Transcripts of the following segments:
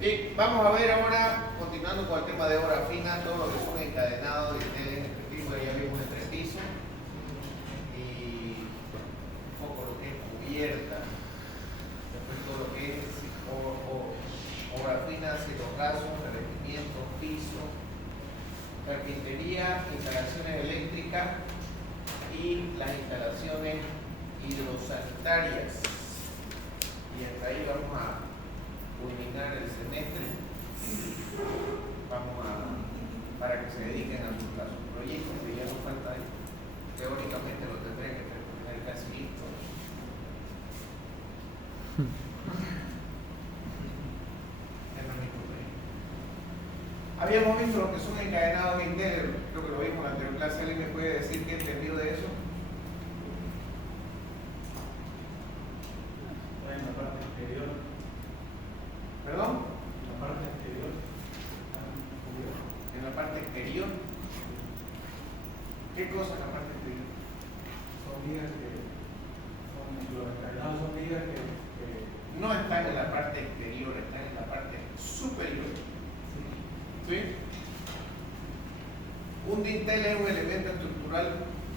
Bien, vamos a ver ahora, continuando con el tema de obra fina, todo lo que son encadenados de teles entrepiso, ya vimos entrepiso y un poco lo que es cubierta, después todo lo que es obra fina, cielorraso, revestimiento, piso, carpintería, instalaciones eléctricas y las instalaciones hidrosanitarias. Y hasta ahí vamos a culminar el semestre. Para que se dediquen a sus proyectos, que ya no falta ahí. Teóricamente lo tendré que tener casi listo. Es lo mismo proyecto. Habíamos visto lo que son encadenados en tele, creo que lo vimos en la anterior clase. ¿Alguien me puede decir qué entendió de eso? En la parte exterior. ¿Perdón? En la parte exterior. En la parte exterior. ¿Qué cosa en la parte exterior? Son vigas que los encadenados son vigas que No están en la parte exterior, están en la parte superior. ¿Sí? Un dintel es un elemento estructural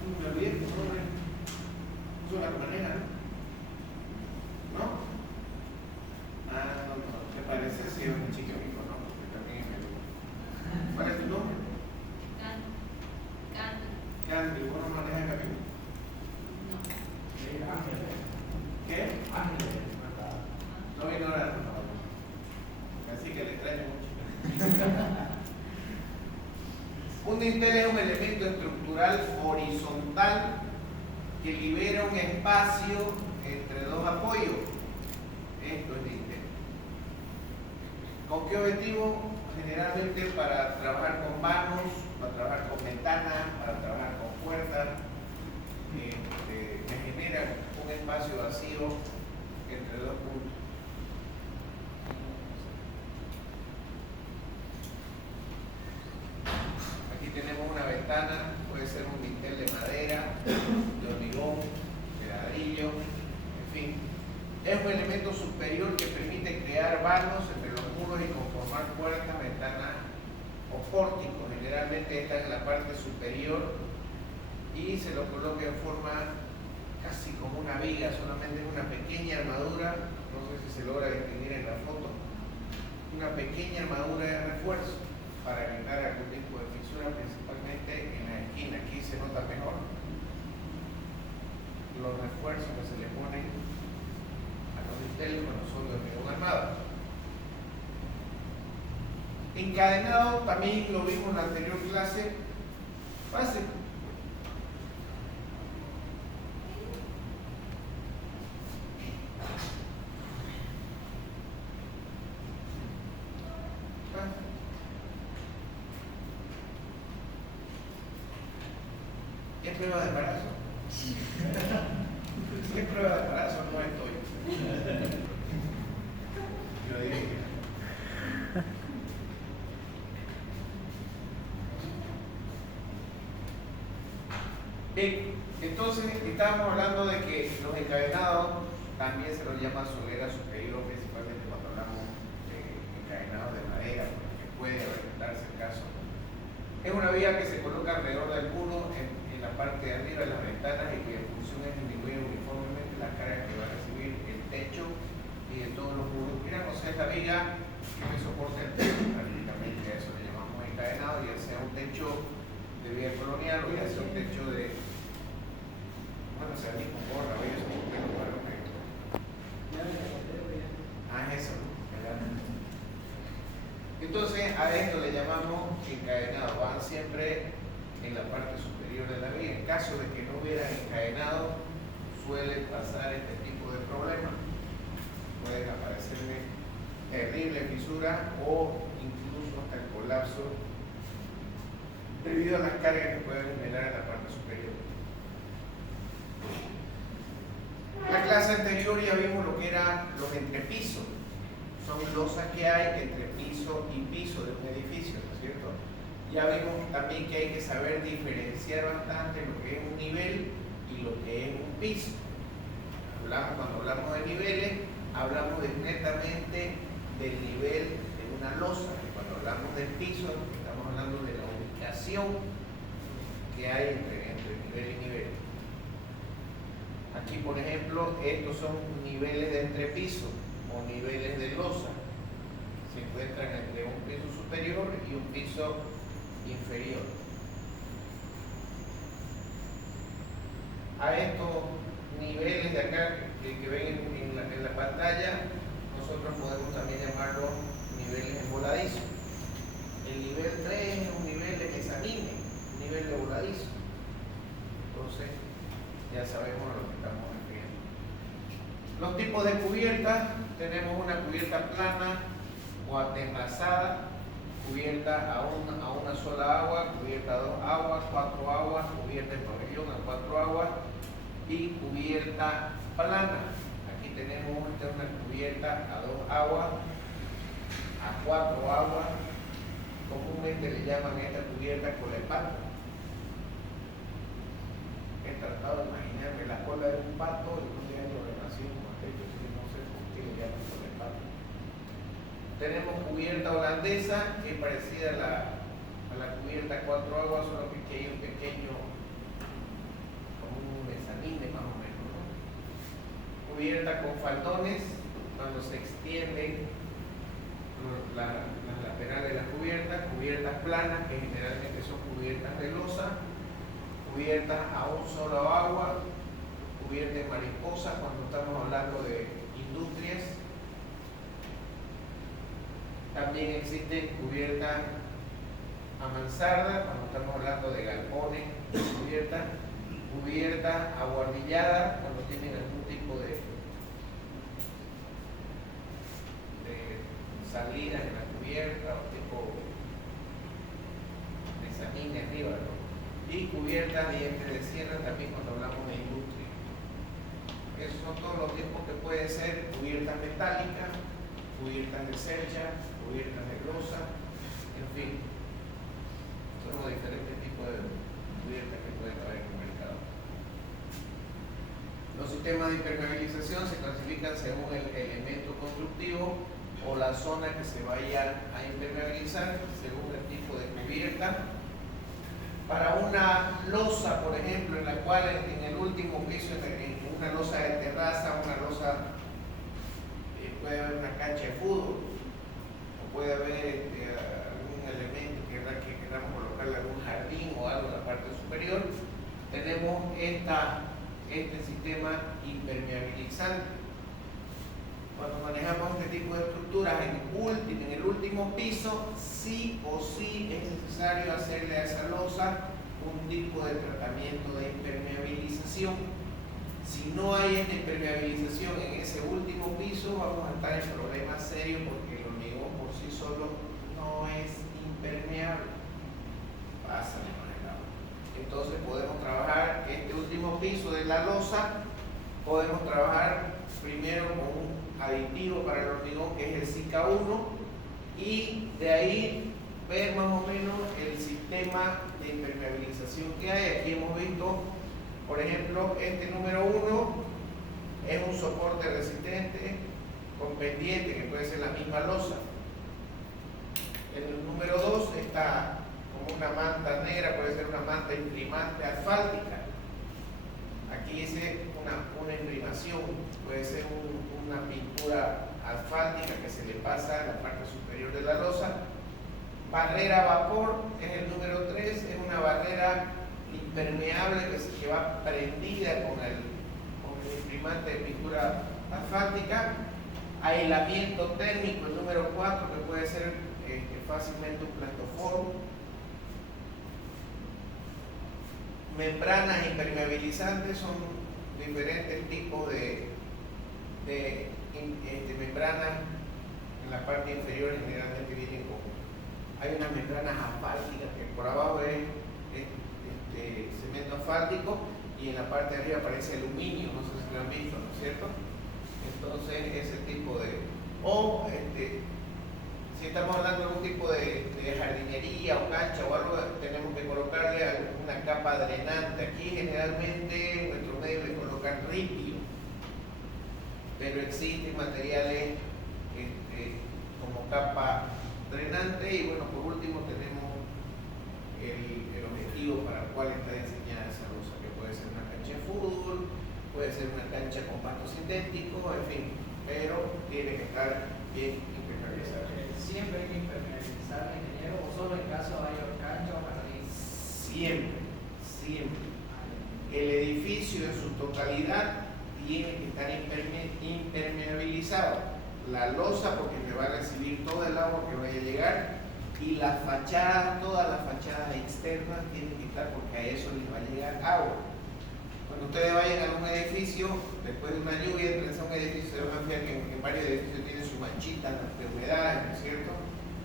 muy abierto, ¿no? Es una manera, ¿no? No, ¿te parece? Si es un chico amigo, ¿no? Porque también me... ¿Cuál es tu nombre? Candy, ¿vos no manejas camino? ángeles. ¿Qué? Ángeles. No vino nada. Así que le extraño mucho. Un dintel es un elemento estructural horizontal que libera un espacio entre dos apoyos. Esto es dintel. ¿Con qué objetivo? Generalmente para trabajar con vanos, para trabajar con ventanas, para trabajar con puertas. Me genera un espacio vacío entre dos puntos. Aquí tenemos una ventana, puede ser un dintel de madera, de hormigón, de ladrillo, en fin. Es un elemento superior que permite crear vanos entre los muros y conformar puertas, ventanas o pórticos. Generalmente están en la parte superior y se lo coloca en forma casi como una viga, solamente es una pequeña armadura, no sé si se logra distinguir en la foto, una pequeña armadura de refuerzo para evitar algún tipo de fisura, principalmente en la esquina. Aquí se nota mejor los refuerzos que se le ponen a los dinteles cuando son de hormigón armado. Encadenado también lo vimos en la anterior clase. Fácil. ¿Qué prueba de embarazo? ¿Qué prueba de embarazo no estoy? Yo diría que... Bien, entonces estábamos hablando de que los encadenados también se los llama solera superior, principalmente cuando hablamos de encadenados de madera, porque puede darse el caso. Es una viga que se coloca alrededor del muro en la parte de arriba de las ventanas y cuya función es disminuir uniformemente las cargas que va a recibir el techo y de todos los muros. Mira, o sea, esta viga que me soporta el techo, prácticamente a eso le llamamos encadenado, ya sea un techo de vía colonial o ya sea un techo de, bueno, sea ni con gorra, o ellos con pelo para un negro. Eso, ¿verdad? Entonces a esto le llamamos encadenado, van siempre en la parte superior de la viga. En caso de que no hubieran encadenado, suele pasar este tipo de problemas. Pueden aparecerle terribles fisuras o incluso hasta el colapso debido a las cargas que pueden generar en la parte superior. En la clase anterior ya vimos lo que eran los entrepisos. Son losas que hay entre piso y piso de un edificio, ¿no es cierto? Ya vimos también que hay que saber diferenciar bastante lo que es un nivel y lo que es un piso. Cuando hablamos de niveles, hablamos netamente del nivel una losa. Cuando hablamos del piso, estamos hablando de la ubicación que hay entre nivel y nivel. Aquí, por ejemplo, estos son niveles de entrepiso o niveles de losa. Se encuentran entre un piso superior y un piso inferior. A estos niveles de acá que ven en la pantalla, nosotros podemos también llamarlos niveles de voladizo. El nivel 3 es un nivel de mezanine, un nivel de voladizo. Entonces, ya sabemos a lo que estamos refiriendo. Los tipos de cubiertas: tenemos una cubierta plana o aterrazada, cubierta a una sola agua, cubierta a 2 aguas, 4 aguas, cubierta en pabellón a 4 aguas y cubierta plana. Aquí tenemos una cubierta a 2 aguas, a 4 aguas. Comúnmente le llaman a esta cubierta colepato. He tratado de imaginarme la cola de un pato y un día lo nací como aquello, así que no sé por qué le llaman colepato. Tenemos cubierta holandesa, que es parecida a la cubierta a 4 aguas, solo que aquí hay un pequeño, como un mezanine más o menos, ¿no? Cubierta con faldones, cuando se extienden las laterales de la cubierta. Cubiertas planas, que generalmente son cubiertas de losa. Cubiertas a un solo agua, cubierta de mariposa cuando estamos hablando de industrias. También existen cubiertas a mansarda cuando estamos hablando de galpones, cubiertas abuhardilladas cuando tienen algún tipo de salida en la cubierta o tipo mezanine arriba, ¿no? Y cubiertas de dientes de sierra también cuando hablamos de industria. Esos son todos los tipos que pueden ser: cubiertas metálicas, cubiertas de selcha, cubiertas de losa, en fin. Son los diferentes tipos de cubiertas que pueden haber en el mercado. Los sistemas de impermeabilización se clasifican según el elemento constructivo o la zona que se vaya a impermeabilizar, según el tipo de cubierta. Para una losa, por ejemplo, en la cual en el último piso, en una losa de terraza, una losa, puede haber una cancha de fútbol, o puede haber algún elemento que queramos colocarle algún jardín o algo en la parte superior, tenemos este sistema impermeabilizante. Cuando manejamos este tipo de estructuras en el último piso, sí o sí es necesario hacerle a esa losa un tipo de tratamiento de impermeabilización. Si no hay esta impermeabilización en ese último piso, vamos a estar en problemas serios porque el hormigón por sí solo no es impermeable. Pasa de manera. Entonces podemos trabajar este último piso de la losa, podemos trabajar primero con un aditivo para el hormigón que es el SICA 1 y de ahí ver más o menos el sistema de impermeabilización que hay. Aquí hemos visto, por ejemplo, este número 1 es un soporte resistente con pendiente que puede ser la misma losa. El número 2 está como una manta negra, puede ser una manta imprimante asfáltica. Aquí dice una imprimación, puede ser una pintura asfáltica que se le pasa a la parte superior de la losa. Barrera a vapor es el número 3, es una barrera impermeable que va prendida con el imprimante de pintura asfáltica. Aislamiento térmico, el número 4, que puede ser fácilmente un plastoforo. Membranas impermeabilizantes son diferentes tipos de membranas. En la parte inferior generalmente vienen con, hay unas membranas asfálticas que por abajo es cemento asfáltico y en la parte de arriba aparece aluminio, no sé si lo han visto, ¿no es cierto? Entonces ese tipo de, si estamos hablando de algún tipo de jardinería o cancha o algo, tenemos que colocarle una capa drenante. Aquí generalmente nuestro medio le colocan ripio, pero existen materiales como capa drenante. Y bueno, por último tenemos el objetivo para el cual está diseñada esa losa, que puede ser una cancha de fútbol, puede ser una cancha con pasto sintético, en fin, pero tiene que estar bien impermeabilizada. Siempre hay que impermeabilizar, ingeniero, o solo en caso haya cancha o jardín. Siempre, siempre. El edificio en su totalidad tiene que estar impermeabilizado. La losa porque me va a recibir todo el agua que vaya a llegar, y las fachadas, todas las fachadas externas tienen que estar porque a eso les va a llegar agua. Cuando ustedes vayan a un edificio, después de una lluvia, entren a un edificio, se van a ver que en varios edificios tienen su manchita de humedad, ¿no es cierto?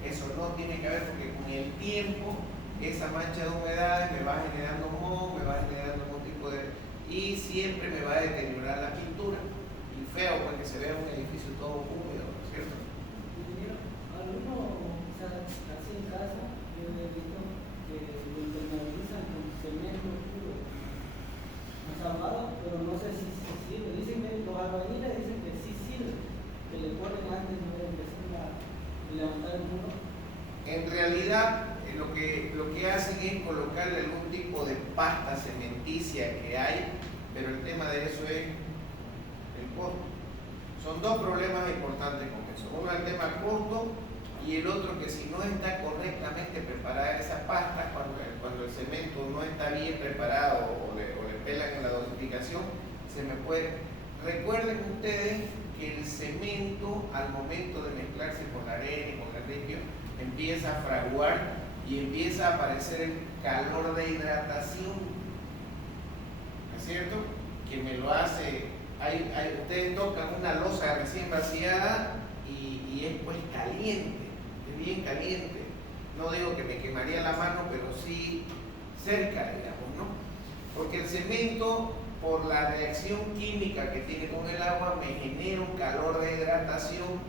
Eso no tiene que ver porque con el tiempo esa mancha de humedad me va generando moho, me va generando algún tipo de... y siempre me va a deteriorar la pintura. Y feo porque se vea un edificio todo húmedo, ¿no es cierto? Ingeniero, alguno, o sea, así en casa, yo he visto que lo impermeabilizan con cemento puro. Salvado, pero no sé si sirve. Dicen que los albañiles dicen que sí sirve, que le ponen antes de empezar a levantar el muro. En realidad, lo que hacen es colocarle algún tipo de pasta cementicia que hay, pero el tema de eso es el costo. Son dos problemas importantes con eso. Uno es el tema del costo, y el otro que si no está correctamente preparada esa pasta, cuando el cemento no está bien preparado o le pelan en la dosificación, se me puede... Recuerden ustedes que el cemento al momento de mezclarse con la arena y con el ripio empieza a fraguar y empieza a aparecer el calor de hidratación, ¿no es cierto? Que me lo hace... ustedes tocan una losa recién vaciada y es pues caliente, es bien caliente. No digo que me quemaría la mano, pero sí cerca, digamos, ¿no? Porque el cemento, por la reacción química que tiene con el agua, me genera un calor de hidratación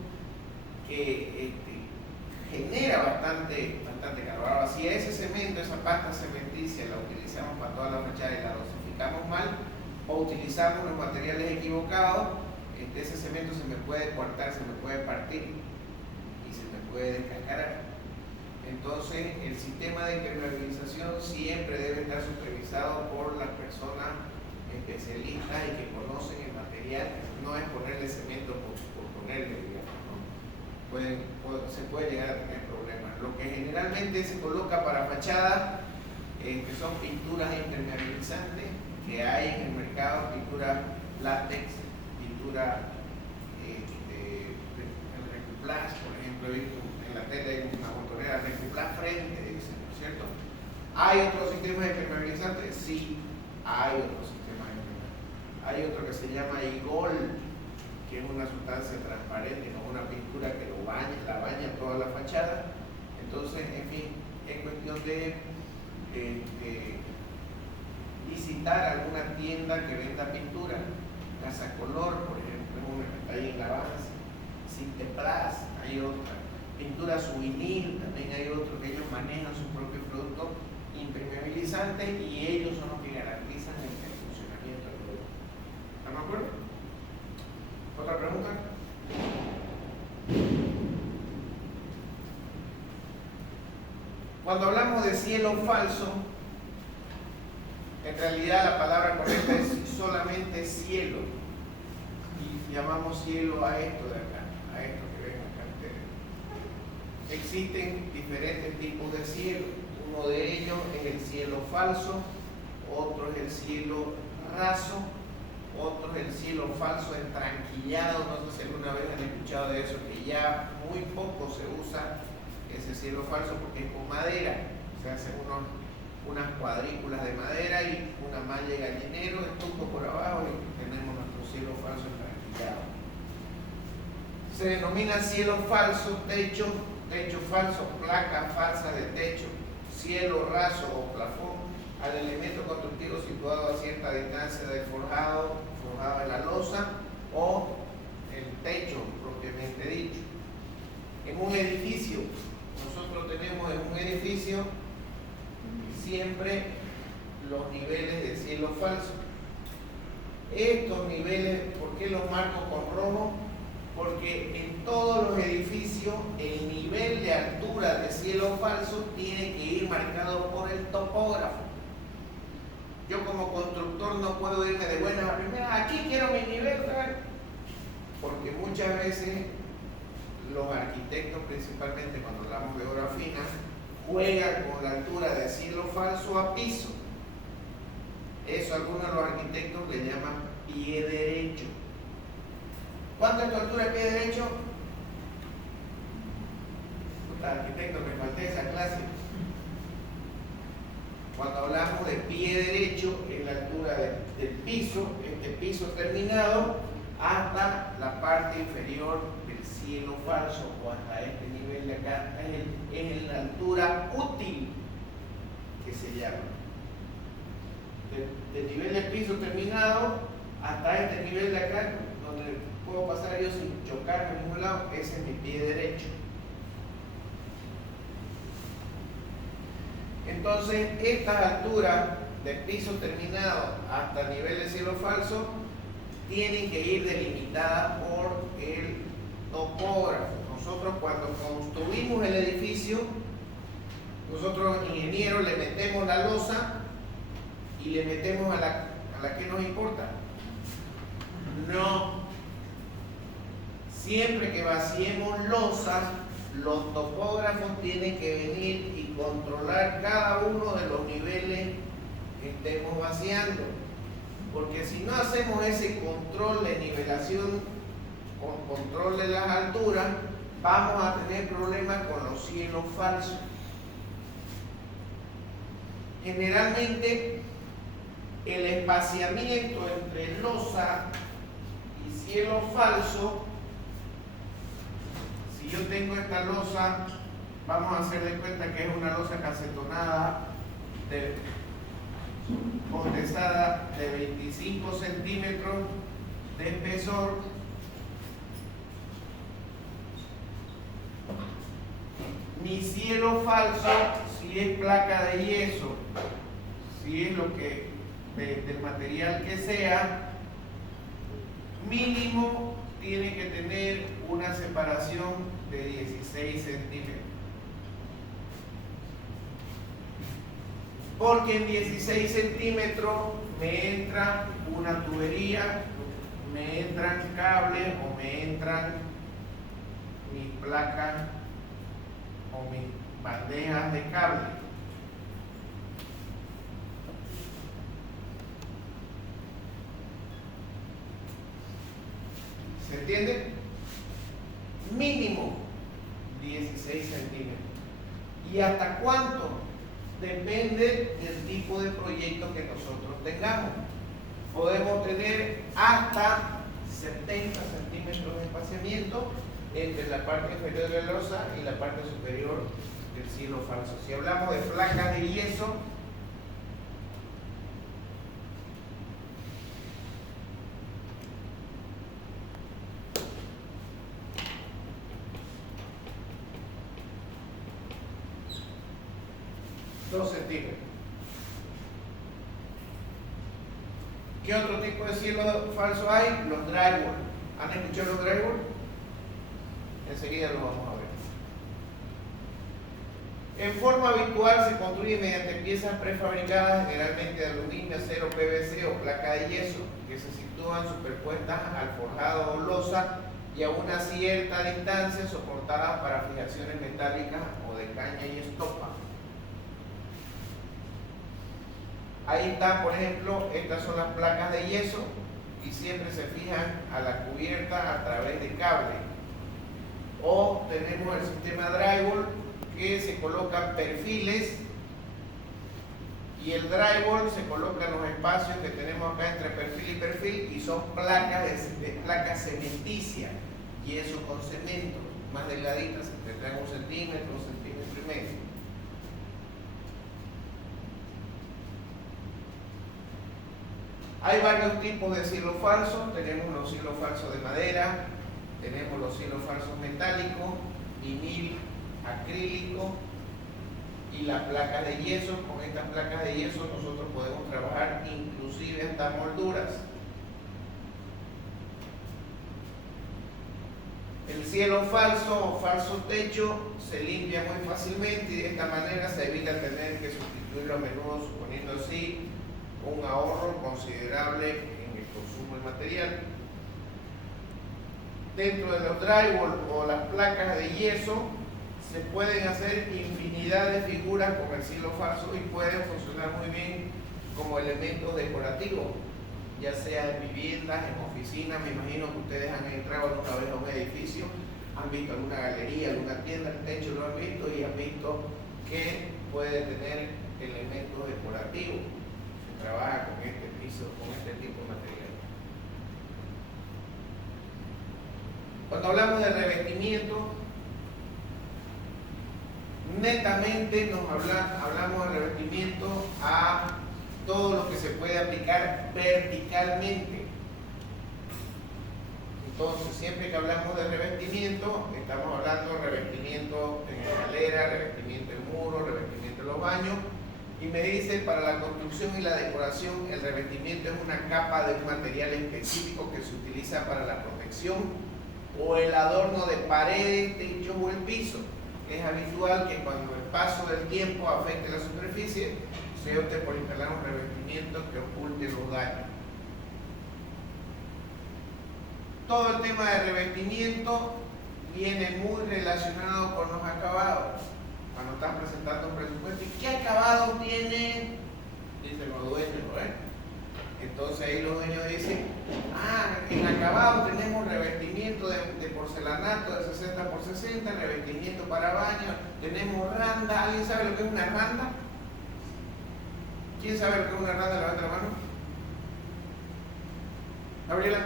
que genera bastante calor. Ahora, si ese cemento, esa pasta cementicia, la utilizamos para toda la fachada y la dosificamos mal, o utilizamos los materiales equivocados, ese cemento se me puede cortar, se me puede partir y se me puede descascarar. Entonces, el sistema de impermeabilización siempre debe estar supervisado por las personas especialistas y que conocen el material. No es ponerle cemento por ponerle, digamos, ¿no? Se puede llegar a tener problemas. Lo que generalmente se coloca para fachada, que son pinturas impermeabilizantes, que hay en el mercado, pintura látex, pintura el Recuplast, por ejemplo, he visto en la tele hay una botonera Recuplast frente, dicen, ¿no es cierto? ¿Hay otros sistemas impermeabilizantes? Sí, hay otros sistemas impermeabilizantes. Hay otro que se llama Igol, que es una sustancia transparente, como una pintura que la baña toda la fachada. Entonces, en fin, es cuestión de visitar alguna tienda que venda pintura. Casa Color, por ejemplo, una que está ahí en La Habana. Cinteplas, hay otra. Pintura Souvenir, también hay otro, que ellos manejan su propio producto impermeabilizante y ellos son los que garantizan el funcionamiento del producto. ¿Están de acuerdo? ¿Otra pregunta? Cuando hablamos de cielo falso, en realidad la palabra correcta es solamente cielo, y llamamos cielo a esto de acá, a esto que ven acá ustedes. Existen diferentes tipos de cielo. Uno de ellos es el cielo falso, otro es el cielo raso, otro es el cielo falso entranquillado. No sé si alguna vez han escuchado de eso, que ya muy poco se usa ese cielo falso porque es con madera. Se hacen unas cuadrículas de madera y una malla de gallinero, estuco por abajo, y tenemos nuestro cielo falso entranquillado. Se denomina cielo falso, techo falso, placa falsa de techo, cielo raso o plafón al elemento constructivo situado a cierta distancia del forjado en la losa o el techo propiamente dicho. En un edificio, nosotros tenemos en un edificio siempre los niveles de cielo falso. Estos niveles, ¿por qué los marco con rojo? Porque en todos los edificios el nivel de altura altura de cielo falso tiene que ir marcado por el topógrafo. Yo como constructor no puedo irme de buenas a primeras, aquí quiero mi nivel, porque muchas veces los arquitectos, principalmente cuando hablamos de obra fina, juegan con la altura de cielo falso a piso. Eso algunos de los arquitectos le llaman pie derecho. ¿Cuánto es tu altura de pie derecho? Arquitecto, me falté esa clase. Cuando hablamos de pie derecho, es la altura del piso, este piso terminado, hasta la parte inferior del cielo falso o hasta este nivel de acá. Es la altura útil que se llama. Del nivel del piso terminado hasta este nivel de acá, donde puedo pasar yo sin chocar en ningún lado, ese es mi pie derecho. Entonces, estas alturas del piso terminado hasta el nivel de cielo falso tienen que ir delimitadas por el topógrafo. Nosotros cuando construimos el edificio, nosotros ingenieros le metemos la losa y le metemos a la que nos importa. No. Siempre que vaciemos losa, los topógrafos tienen que venir y controlar cada uno de los niveles que estemos vaciando. Porque si no hacemos ese control de nivelación, con control de las alturas, vamos a tener problemas con los cielos falsos. Generalmente, el espaciamiento entre losa y cielo falso, si yo tengo esta losa, vamos a hacer de cuenta que es una losa casetonada condensada de 25 centímetros de espesor. Mi cielo falso, si es placa de yeso, si es lo que del material que sea, mínimo tiene que tener una separación de 16 centímetros. Porque en 16 centímetros me entra una tubería, me entran cables o me entran mis placas o mis bandejas de cable. ¿Se entiende? Mínimo 16 centímetros. ¿Y hasta cuánto? Depende del tipo de proyecto que nosotros tengamos. Podemos tener hasta 70 centímetros de espaciamiento entre la parte inferior de la losa y la parte superior del cielo falso. Si hablamos de placas de yeso, centímetros. ¿Qué otro tipo de cielo falso hay? Los drywall. ¿Han escuchado los drywall? Enseguida lo vamos a ver. En forma habitual se construye mediante piezas prefabricadas, generalmente de aluminio, acero, PVC o placa de yeso, que se sitúan superpuestas al forjado o losa y a una cierta distancia soportadas para fijaciones metálicas o de caña y estopa. Ahí está, por ejemplo, estas son las placas de yeso y siempre se fijan a la cubierta a través de cable. O tenemos el sistema drywall que se colocan perfiles y el drywall se coloca en los espacios que tenemos acá entre perfil y perfil y son placas de placas cementicias, yeso con cemento, más delgaditas, tendrán 1 centímetro, 1,5 centímetros. Hay varios tipos de cielo falso. Tenemos los cielos falsos de madera, tenemos los cielos falsos metálicos, vinil, acrílico y las placas de yeso. Con estas placas de yeso nosotros podemos trabajar inclusive hasta molduras. El cielo falso o falso techo se limpia muy fácilmente y de esta manera se evita tener que sustituirlo a menudo, suponiendo así un ahorro considerable en el consumo de material. Dentro de los drywall o las placas de yeso se pueden hacer infinidad de figuras con el cielo falso y pueden funcionar muy bien como elementos decorativos, ya sea en viviendas, en oficinas. Me imagino que ustedes han entrado alguna vez a un edificio, han visto alguna galería, alguna tienda, el techo lo han visto y han visto que puede tener elementos decorativos. Se trabaja con este piso, con este tipo de material. Cuando hablamos de revestimiento, netamente hablamos de revestimiento a todo lo que se puede aplicar verticalmente. Entonces, siempre que hablamos de revestimiento, estamos hablando de revestimiento en escalera, revestimiento en muro, revestimiento en los baños. Y me dice, para la construcción y la decoración, el revestimiento es una capa de un material específico que se utiliza para la protección o el adorno de paredes, techos o el piso. Es habitual que cuando el paso del tiempo afecte la superficie, se opte por instalar un revestimiento que oculte los daños. Todo el tema de revestimiento viene muy relacionado con los acabados. Cuando están presentando un presupuesto, ¿y qué acabado tiene? Dicen los dueños, Entonces ahí los dueños dicen, en acabado tenemos revestimiento de porcelanato de 60 por 60, revestimiento para baño, tenemos randa. ¿Alguien sabe lo que es una randa? ¿Quién sabe lo que es una randa? Levanta la mano. Gabriela.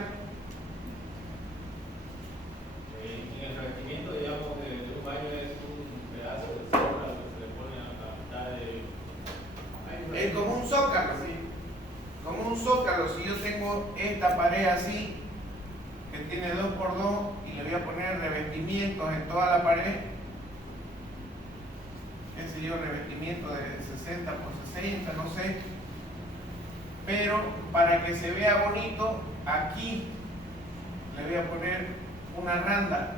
En el revestimiento, digamos, de un baño es un pedazo de zócalo que se le pone a la mitad de... Es como un zócalo, sí. Como un zócalo. Si yo tengo esta pared así, que tiene 2x2, y le voy a poner revestimientos en toda la pared, qué sé yo, revestimiento de 60 por 60, no sé, pero para que se vea bonito, aquí le voy a poner una randa,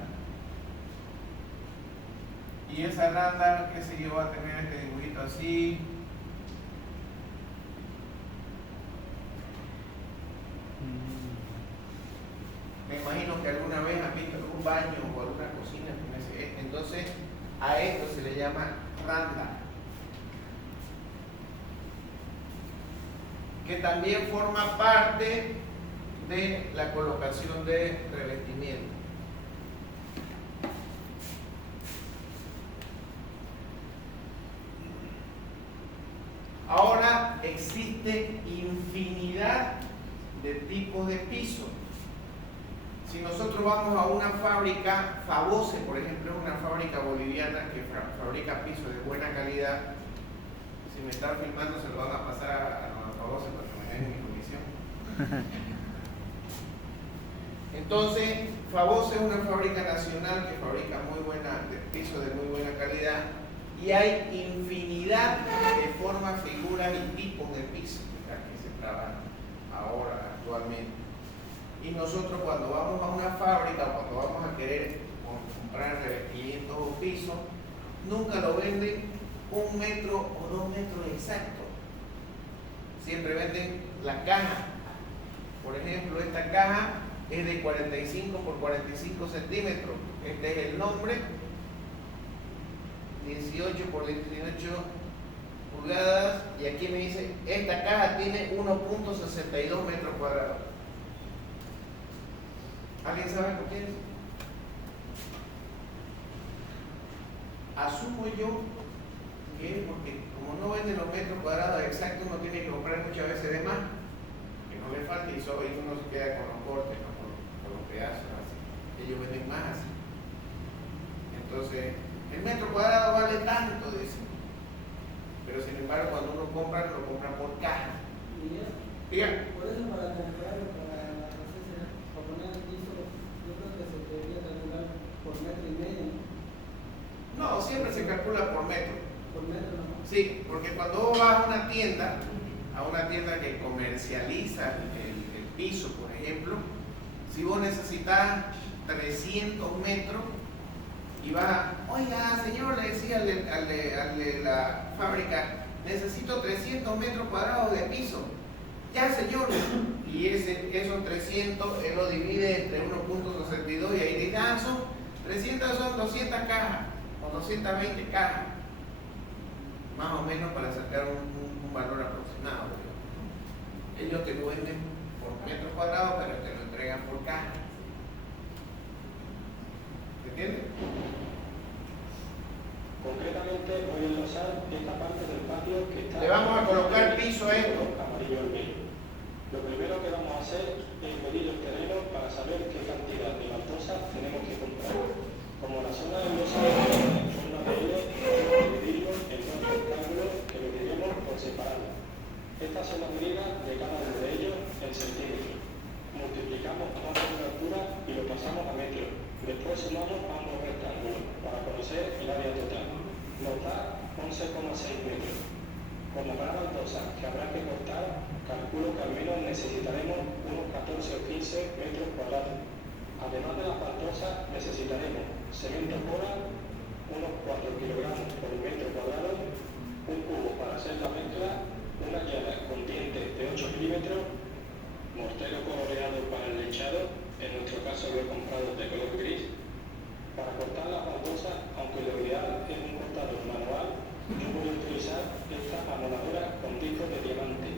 y esa randa, qué sé yo, va a tener este dibujito así. Me imagino que alguna vez han visto algún baño o alguna cocina con ese. Entonces, a esto se le llama randa, que también forma parte de la colocación de revestimiento. Ahora existe infinidad de tipos de piso. Si nosotros vamos a una fábrica, Favose, por ejemplo, es una fábrica boliviana que fabrica pisos de buena calidad. Si me están filmando, se lo van a pasar a Favose para que me den mi comisión. Entonces, Favose es una fábrica nacional que fabrica pisos de muy buena calidad, y hay infinidad de formas, figuras y tipos de pisos que se trabajan ahora, actualmente. Y nosotros cuando vamos a una fábrica, cuando vamos a querer comprar revestimientos o pisos, nunca lo venden 1 metro o 2 metros exactos. Siempre venden la caja. Por ejemplo, esta caja es de 45 por 45 centímetros. Este es el nombre. 18 por 18 pulgadas. Y aquí me dice, esta caja tiene 1.62 metros cuadrados. ¿Alguien sabe por qué es? Asumo yo que es porque como no venden los metros cuadrados exactos, uno tiene que comprar muchas veces de más, que no le falte, y uno se queda con los cortes, ¿no? con los pedazos así. Ellos venden más así. Entonces, el metro cuadrado vale tanto, dicen. Pero sin embargo, cuando uno compra, lo compra por caja. Diga. Por eso para comprarlo, para poner el piso, yo creo que se debería calcular por 1,5 metros, ¿no? No, siempre se calcula por metro. Por metro, ¿no? Sí, porque cuando vos vas a una tienda que comercializa el piso, por ejemplo, si vos necesitas 300 metros y va, oiga señor, le decía al de la fábrica, necesito 300 metros cuadrados de piso. Ya señor, y esos 300 él lo divide entre 1.62 y ahí dice, son 300, son 200 cajas o 220 cajas, más o menos para sacar un valor aproximado. Ellos te lo venden por metro cuadrado, pero te lo entregan por caja. ¿Se entiende? Concretamente voy a enlosar esta parte del patio que está... Le vamos a colocar piso a esto. Amarillo al medio. Lo primero que vamos a hacer es medir el terreno para saber qué cantidad de baldosa tenemos que comprar. Como la zona de enlosado es una de ellas, vamos a dividirlo en dos rectángulos que lo diremos por separado. Estas son las medidas de cada uno de ellos en centímetros. Multiplicamos ambos de altura y lo pasamos a metros. Después sumamos ambos rectángulos para conocer el área total. Nos da 11,6 metros. Con la gran baldosa que habrá que cortar, calculo que al menos necesitaremos unos 14 o 15 metros cuadrados. Además de las baldosas, necesitaremos cemento pora, unos 4 kilogramos por metro cuadrado, un cubo para hacer la mezcla, una llana con dientes de 8 milímetros, mortero coloreado para el lechado, en nuestro caso lo he comprado de color gris. Para cortar las baldosas, aunque lo ideal es un cortador manual, yo voy a utilizar esta amoladora con discos de diamante.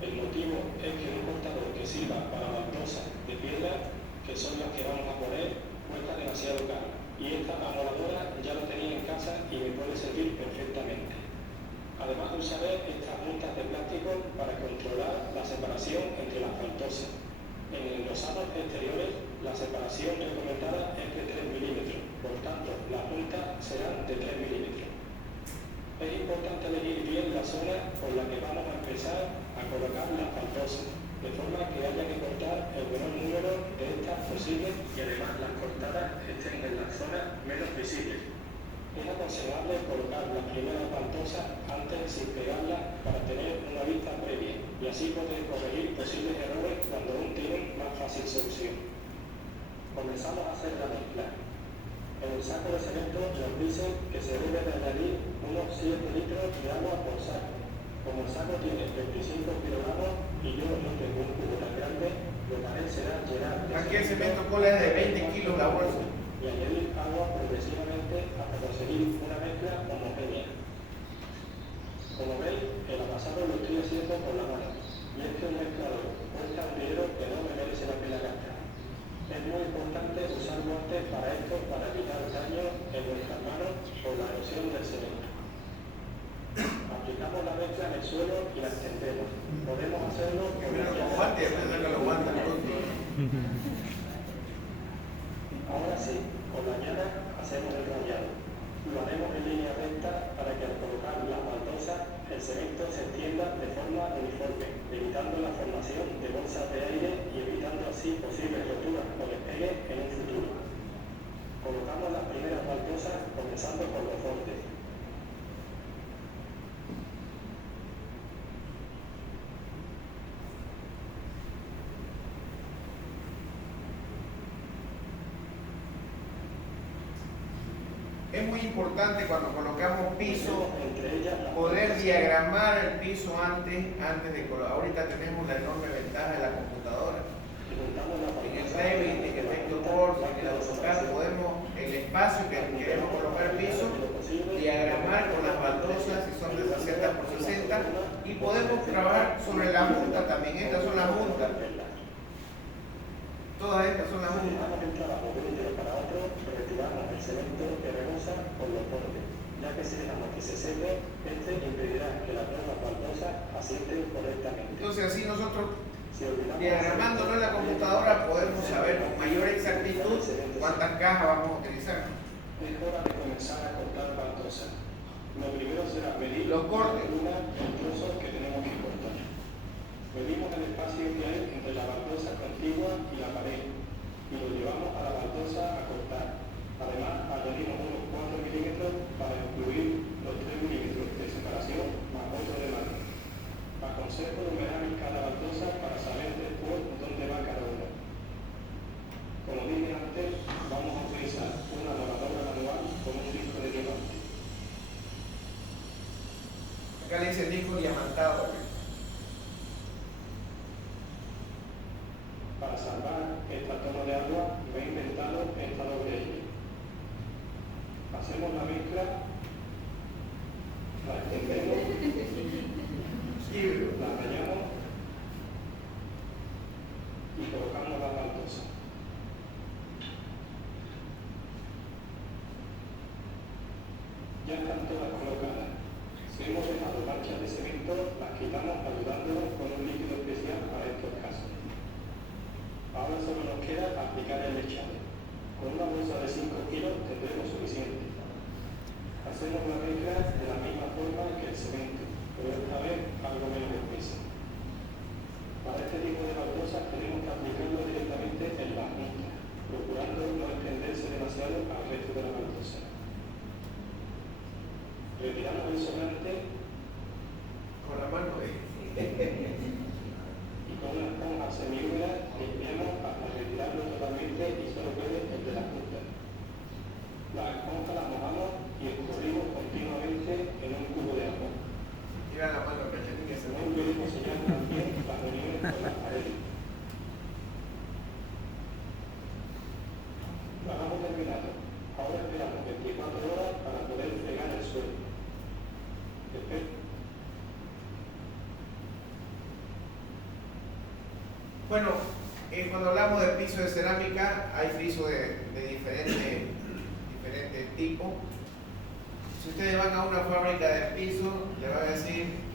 El motivo es que un cortador que sirva para baldosas de piedra, que son las que vamos a poner, cuesta demasiado caro. Y esta amoladora ya la tenía en casa y me puede servir perfectamente. Además usaré estas puntas de plástico para controlar la separación entre las baldosas. En los enlosados exteriores, la separación recomendada es de 3 milímetros, por tanto, las puntas serán de 3 milímetros. Es importante elegir bien la zona por la que vamos a empezar a colocar las baldosas, de forma que haya que cortar el menor número de estas posibles y además las cortadas estén en las zonas menos visibles. Es aconsejable colocar las primeras baldosas antes sin pegarlas para tener una vista previa y así poder corregir posibles errores cuando aún tienen más fácil solución. Comenzamos a hacer la mezcla. En el saco de cemento nos dicen que se debe de añadir unos 7 litros de agua por saco. Como el saco tiene 25 kilogramos y yo no tengo un cubo tan grande, lo que haré será llenar de Aquí el cemento cola es de 20 kilos la bolsa. y añadir agua progresivamente hasta conseguir una mezcla homogénea. Como veis, el amasado lo estoy haciendo con la mano, y es que un mezclador cuesta un dinero que no me merece la pena gastar. Es muy importante usar guantes para esto, para evitar daños en nuestras manos por la erosión del cemento. Aplicamos la mezcla en el suelo y la extendemos. Podemos hacerlo con Ahora sí, con la llana hacemos el rayado. Lo haremos en línea recta para que al colocar las baldosas el cemento se extienda de forma uniforme, evitando la formación de bolsas de aire y evitando así posibles roturas o despegues en un futuro. Colocamos las primeras baldosas comenzando con los bordes. Es muy importante cuando colocamos piso poder diagramar el piso antes de colocar. Ahorita tenemos la enorme ventaja de la computadora. En el Revit, en el Vectorworks, en el AutoCAD podemos, el espacio que queremos colocar piso, diagramar con las baldosas si son de 60 por 60 y podemos trabajar sobre la junta también. Estas son las juntas. Todas estas son las juntas. Retiramos el cemento que rebosa con los bordes, ya que si dejamos que se seque, este impedirá que las nuevas baldosas asienten correctamente. Entonces así nosotros, diagramándolo en la computadora, podemos saber con mayor exactitud cuántas cajas vamos a utilizar. Es hora de comenzar a cortar baldosas. Lo primero será medir los cortes, el trozo que tenemos que cortar. Medimos el espacio que hay entre la baldosa contigua y la pared y lo llevamos a la baldosa a cortar. Además, añadimos unos 4 milímetros para incluir los 3 milímetros de separación más otro de mano. Aconsejo numerar cada baldosa para saber después dónde va cada uno. Como dije antes, Acá le dice disco diamantado. Para salvar esta toma de agua, me he inventado esta doble I. Hacemos la mezcla, la extendemos, la rayamos y colocamos la baldosa. Ya están todas colocadas. Si hemos dejado manchas de cemento, las quitamos ayudándonos con un líquido especial para estos casos. Ahora solo nos queda aplicar el lechado. Con una bolsa de 5 kilos tendremos suficiente. Hacemos la mezcla de la misma forma que el cemento, pero esta vez algo menos espesa. Para este tipo de baldosas tenemos que aplicarlo directamente en las puntas, procurando no extenderse demasiado al resto de la baldosa. Retiramos el sobrante Con la mano y con una esponja semihúmeda limpiamos hasta retirarlo totalmente y solo quede el de las puntas. La esponja la mojamos y escurrimos continuamente en un cubo de agua. Tira la mano, Cachanilla, que se No mueve. olvidemos sellar también las uniones con las paredes. Lo hemos terminado. Ahora esperamos 24 horas para poder fregar el suelo. Bueno, cuando hablamos de piso de cerámica, hay piso de diferentes tipos. Si ustedes van a una fábrica de piso, le van a decir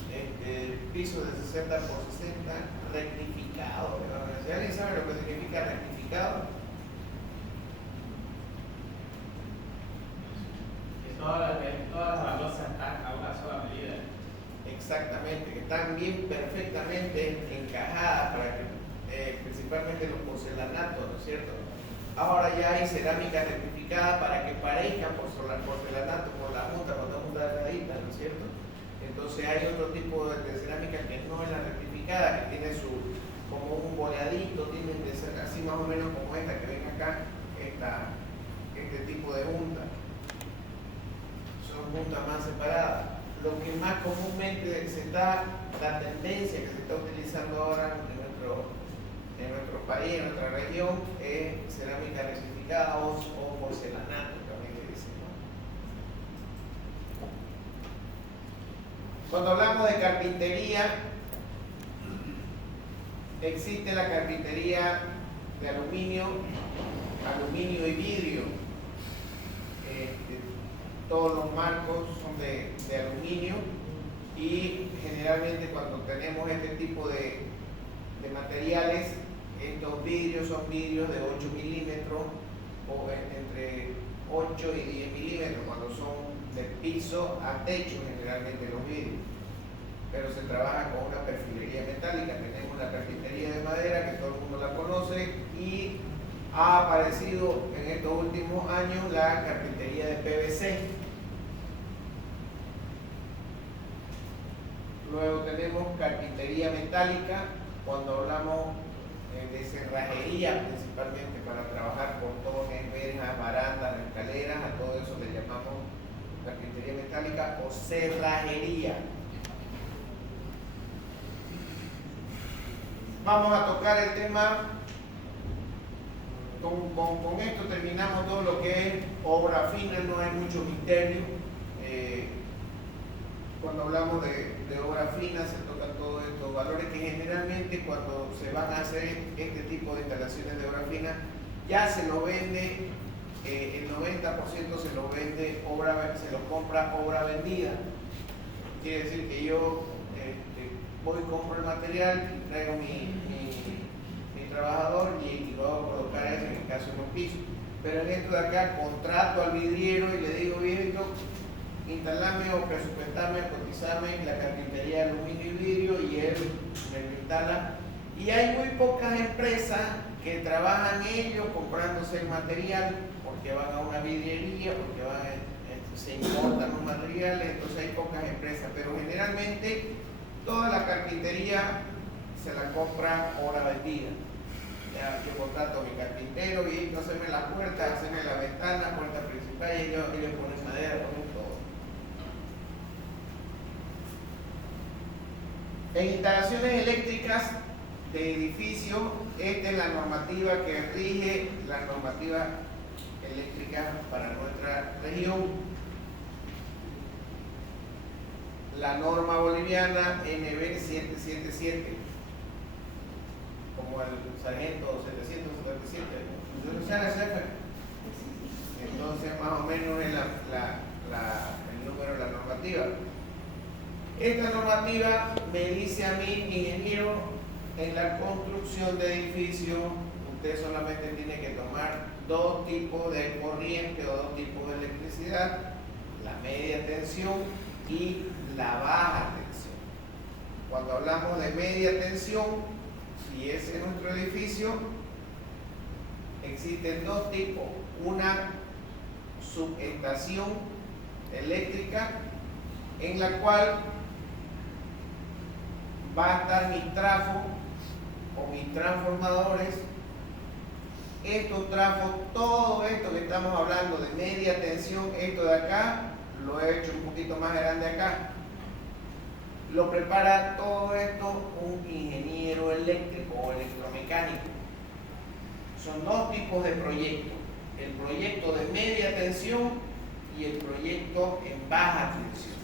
piso de 60 por 60 rectificado. Le van a decir. ¿Alguien sabe lo que significa rectificado? Que todas las baldosas están a una sola medida. Exactamente, que están bien perfectamente encajadas para que principalmente los porcelanatos, ¿no es cierto? Ahora ya hay cerámica rectificada para que parezcan porcelanato por la junta, cuando es junta delgadita, ¿no es cierto? Entonces hay otro tipo de cerámica que no es la rectificada, que tiene como un boleadito, tienen de ser así más o menos como esta que ven acá, este tipo de junta. Son juntas más separadas. Lo que más comúnmente la tendencia que se está utilizando ahora en nuestro país, en nuestra región, es cerámica rectificada o porcelanato, también se dice, ¿no? Cuando hablamos de carpintería, existe la carpintería de aluminio y vidrio. Todos los marcos son de aluminio y generalmente cuando tenemos este tipo de materiales, estos vidrios son vidrios de 8 milímetros o entre 8 y 10 milímetros cuando son de piso a techo, generalmente los vidrios, pero se trabaja con una perfilería metálica. Tenemos la carpintería de madera, que todo el mundo la conoce, y ha aparecido en estos últimos años la carpintería de PVC. Luego tenemos carpintería metálica, cuando hablamos de cerrajería principalmente para trabajar portones, verjas, barandas, escaleras, a todo eso le llamamos carpintería metálica o cerrajería. Vamos a tocar el tema, con esto terminamos todo lo que es obra fina, no hay mucho misterio. Cuando hablamos de obra fina se tocan todos estos valores que generalmente cuando se van a hacer este tipo de instalaciones de obra fina ya se lo vende, el 90% se lo vende se lo compra obra vendida. Quiere decir que yo voy, compro el material, traigo mi trabajador y lo hago colocar eso en el caso de los pisos. Pero en esto de acá contrato al vidriero y le digo, viejito, instalame o presupuestarme, cotizarme la carpintería de aluminio y vidrio, y él me lo instala. Y hay muy pocas empresas que trabajan ellos comprándose el material, porque van a una vidriería, porque se importan los materiales, entonces hay pocas empresas, pero generalmente toda la carpintería se la compra obra vendida. Ya, yo contrato a mi carpintero y hacerme la puerta, hacerme la ventana, puerta principal, y ellos ponen madera, ponen todo. En instalaciones eléctricas de edificio, esta es la normativa que rige la normativa eléctrica para nuestra región. La norma boliviana NB 777, como el sargento 777, entonces más o menos es el número de la normativa. Esta normativa me dice a mí, ingeniero, en la construcción de edificios, usted solamente tiene que tomar dos tipos de corriente o dos tipos de electricidad, la media tensión y la baja tensión. Cuando hablamos de media tensión, si es en nuestro edificio, existen dos tipos, una subestación eléctrica en la cual va a estar mis trafos o mis transformadores. Estos trafos, todo esto que estamos hablando de media tensión, esto de acá, lo he hecho un poquito más grande acá. Lo prepara todo esto un ingeniero eléctrico o electromecánico. Son dos tipos de proyectos: el proyecto de media tensión y el proyecto en baja tensión.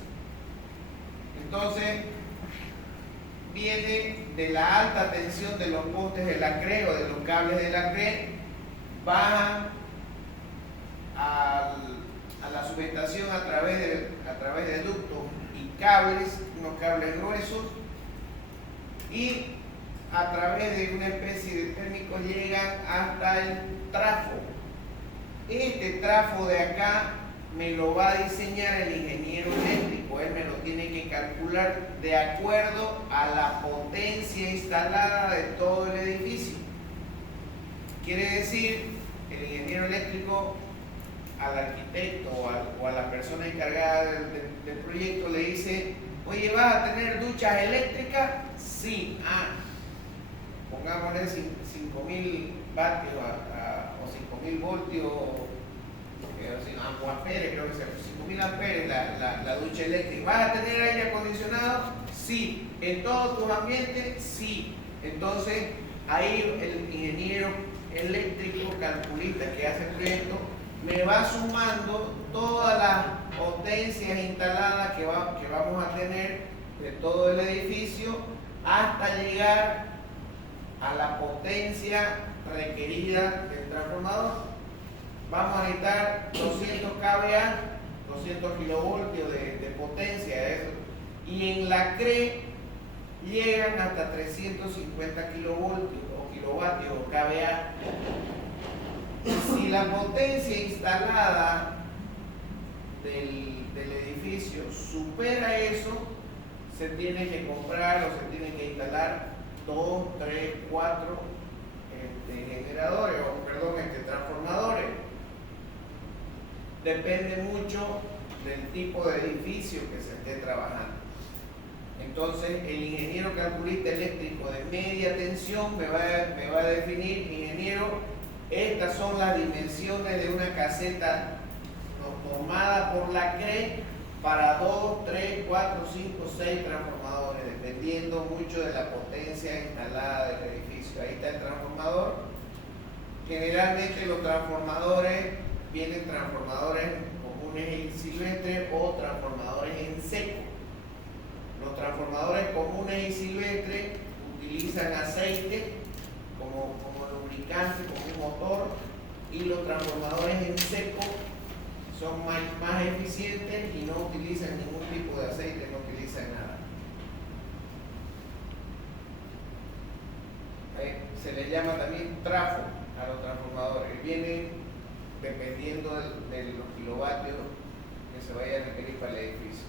Entonces, viene de la alta tensión de los postes de la CRE o de los cables de la CRE, bajan a la subestación a través de ductos y cables, unos cables gruesos, y a través de una especie de térmicos llegan hasta el trafo. Este trafo de acá me lo va a diseñar el ingeniero eléctrico, él me lo tiene que calcular de acuerdo a la potencia instalada de todo el edificio. Quiere decir, el ingeniero eléctrico al arquitecto o a la persona encargada del proyecto le dice: oye, ¿vas a tener duchas eléctricas? Sí. Pongámosle 5.000 vatios o 5.000 voltios, amperes, creo que sea 5.000 amperes la ducha eléctrica. ¿Vas a tener aire acondicionado? Sí. ¿En todos tus ambientes? Sí. Entonces, ahí el ingeniero eléctrico calculista que hace el proyecto me va sumando todas las potencias instaladas que vamos a tener de todo el edificio hasta llegar a la potencia requerida del transformador. Vamos a necesitar 200 kVA, 200 kilovoltios de potencia, eso. Y en la CRE llegan hasta 350 kilovoltios o kilovatios o kVA. Si la potencia instalada del edificio supera eso, se tiene que comprar o se tiene que instalar 2, 3, 4 generadores, transformadores. Depende mucho del tipo de edificio que se esté trabajando. Entonces, el ingeniero calculista eléctrico de media tensión me va a definir: ingeniero, estas son las dimensiones de una caseta tomada por la CRE para 2, 3, 4, 5, 6 transformadores, dependiendo mucho de la potencia instalada del edificio. Ahí está el transformador. Generalmente los transformadores vienen transformadores comunes y silvestres o transformadores en seco. Los transformadores comunes y silvestres utilizan aceite como lubricante, como un motor, y los transformadores en seco son más eficientes y no utilizan ningún tipo de aceite, no utilizan nada. Se le llama también trafo a los transformadores. Viene dependiendo de los kilovatios que se vaya a requerir para el edificio.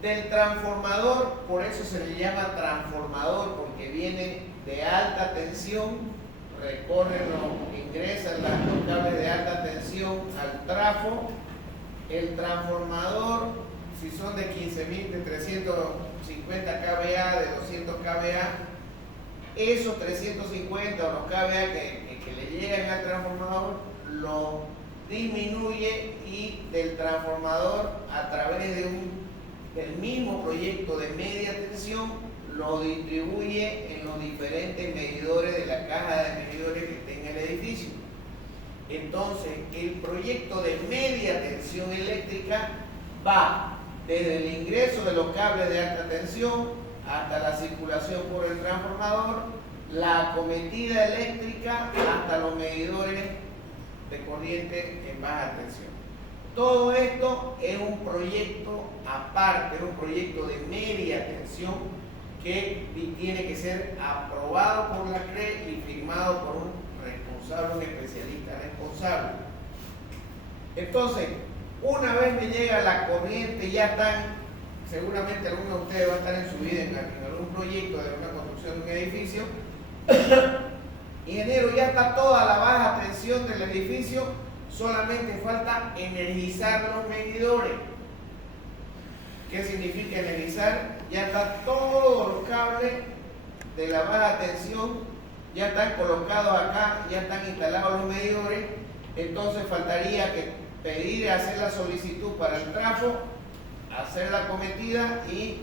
Del transformador, por eso se le llama transformador, porque viene de alta tensión, ingresan los cables de alta tensión al trafo. El transformador, si son de 15.000, de 350 kVA, de 200 kVA, esos 350 o los kVA que le llegan al transformador, lo disminuye, y del transformador, a través de un el mismo proyecto de media tensión lo distribuye en los diferentes medidores de la caja de medidores que tenga el edificio. Entonces, el proyecto de media tensión eléctrica va desde el ingreso de los cables de alta tensión hasta la circulación por el transformador, la acometida eléctrica hasta los medidores de corriente en baja tensión. Todo esto es un proyecto aparte, es un proyecto de media tensión que tiene que ser aprobado por la CRE y firmado por un responsable, un especialista responsable. Entonces, una vez me llega la corriente, ya están, seguramente alguno de ustedes va a estar en su vida en algún proyecto de una construcción de un edificio. Ingeniero, ya está toda la baja tensión del edificio, solamente falta energizar los medidores. ¿Qué significa energizar? Ya están todos los cables de la baja tensión, ya están colocados acá, ya están instalados los medidores. Entonces faltaría que pedir, hacer la solicitud para el trafo, hacer la acometida y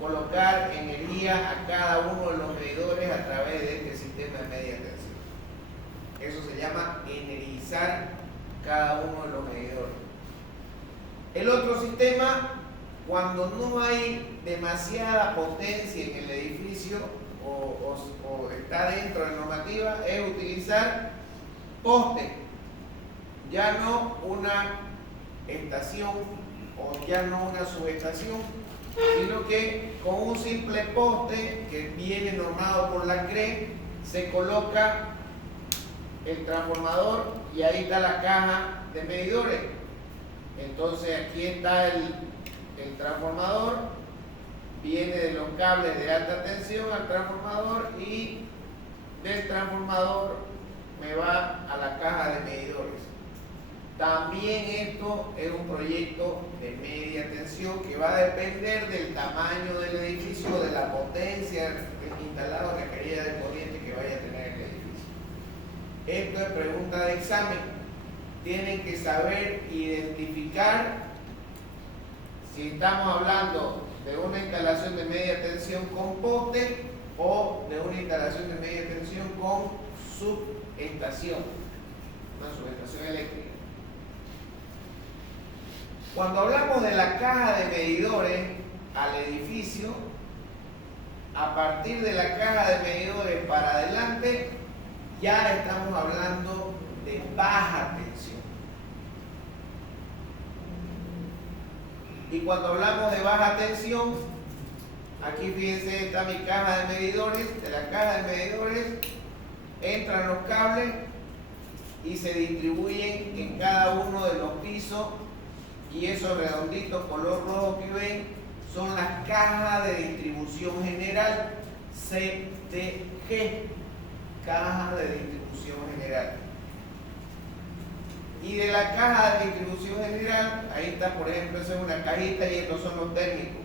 colocar energía a cada uno de los medidores a través de este sistema de media tensión. Eso se llama energizar cada uno de los medidores. El otro sistema, cuando no hay demasiada potencia en el edificio o está dentro de la normativa, es utilizar poste, ya no una estación o ya no una subestación, sino que con un simple poste que viene normado por la CRE se coloca el transformador y ahí está la caja de medidores. Entonces aquí está el transformador, viene de los cables de alta tensión al transformador y del transformador me va a la caja de medidores. También esto es un proyecto de media tensión que va a depender del tamaño del edificio o de la potencia instalada o requerida de corriente que vaya a tener el edificio. Esto es pregunta de examen. Tienen que saber identificar si estamos hablando de una instalación de media tensión con poste o de una instalación de media tensión con subestación, una subestación eléctrica. Cuando hablamos de la caja de medidores al edificio, a partir de la caja de medidores para adelante, ya estamos hablando de baja tensión. Y cuando hablamos de baja tensión, aquí fíjense, está mi caja de medidores. De la caja de medidores entran los cables y se distribuyen en cada uno de los pisos, y esos redonditos color rojo que ven son las cajas de distribución general, CTG, caja de distribución general. Y de la caja de distribución general, ahí está, por ejemplo, esa es una cajita y estos son los térmicos.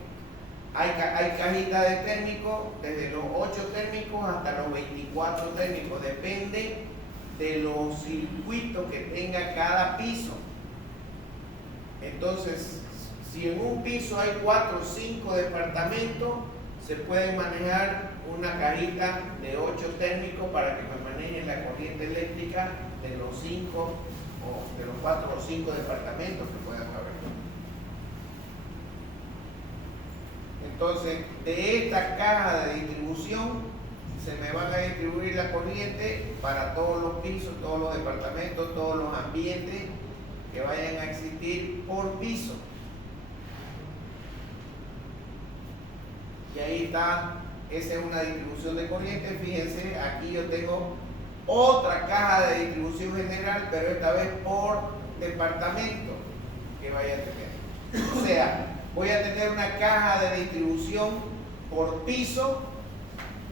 Hay cajitas de térmicos desde los 8 térmicos hasta los 24 térmicos, depende de los circuitos que tenga cada piso. Entonces, si en un piso hay 4 o 5 departamentos, se puede manejar una cajita de 8 térmicos para que me maneje la corriente eléctrica de los 5 o de los 4 o 5 departamentos que puedan haber. Entonces, de esta caja de distribución se me van a distribuir la corriente para todos los pisos, todos los departamentos, todos los ambientes que vayan a existir por piso. Y ahí está, esa es una distribución de corriente. Fíjense, aquí yo tengo otra caja de distribución general, pero esta vez por departamento que vaya a tener. O sea, voy a tener una caja de distribución por piso,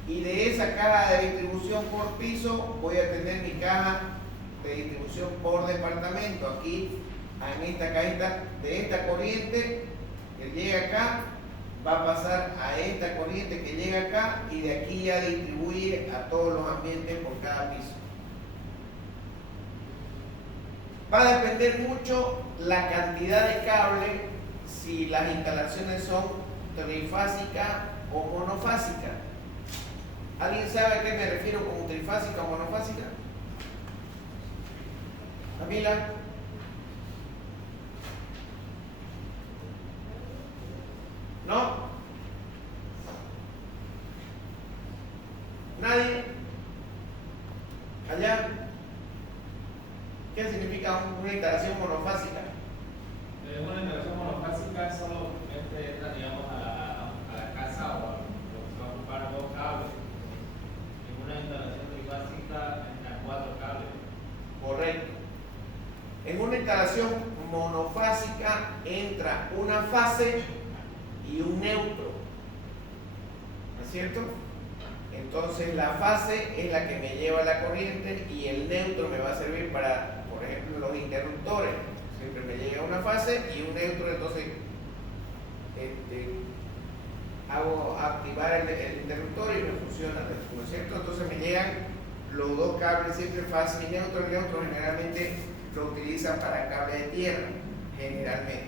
y de esa caja de distribución por piso voy a tener mi caja de distribución por departamento. Aquí, en esta cajita de esta corriente que llega acá, va a pasar a esta corriente que llega acá, y de aquí ya distribuye a todos los ambientes por cada piso. Va a depender mucho la cantidad de cable, si las instalaciones son trifásicas o monofásicas. ¿Alguien sabe a qué me refiero con trifásica o monofásica? Camila. ¿No? ¿Nadie? ¿Allá? ¿Qué significa una instalación monofásica? Una instalación monofásica solamente entra, digamos, a la casa o a lo que se va a ocupar dos cables. En una instalación trifásica entran 4 cables. Correcto. En una instalación monofásica entra una fase y un neutro. ¿No es cierto? Entonces la fase es la que me lleva la corriente y el neutro me va a servir para, por ejemplo, los interruptores. Siempre me llega una fase y un neutro, entonces hago activar el interruptor y me funciona, ¿no es cierto? Entonces me llegan los dos cables, siempre fase y neutro. El neutro generalmente lo utilizan para cable de tierra, generalmente.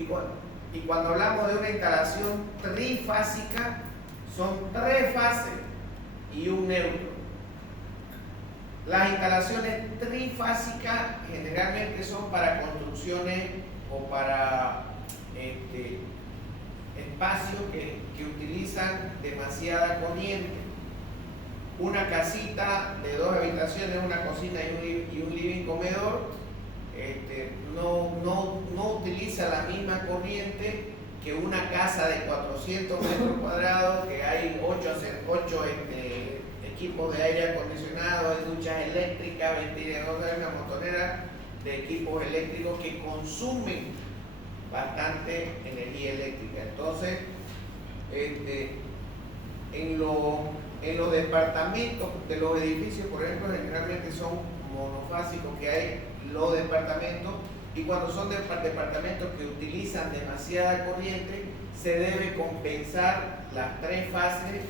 Y cuando hablamos de una instalación trifásica, son 3 fases y un neutro. Las instalaciones trifásicas generalmente son para construcciones o para espacios que utilizan demasiada corriente. Una casita de 2 habitaciones, una cocina y un living comedor, no utiliza la misma corriente que una casa de 400 metros cuadrados, que hay 8 equipos de aire acondicionado, hay duchas eléctricas, ventiladores, una motonera de equipos eléctricos que consumen bastante energía eléctrica. Entonces, en los departamentos de los edificios, por ejemplo, generalmente son monofásicos, que hay los departamentos, y cuando son departamentos que utilizan demasiada corriente, se debe compensar las 3 fases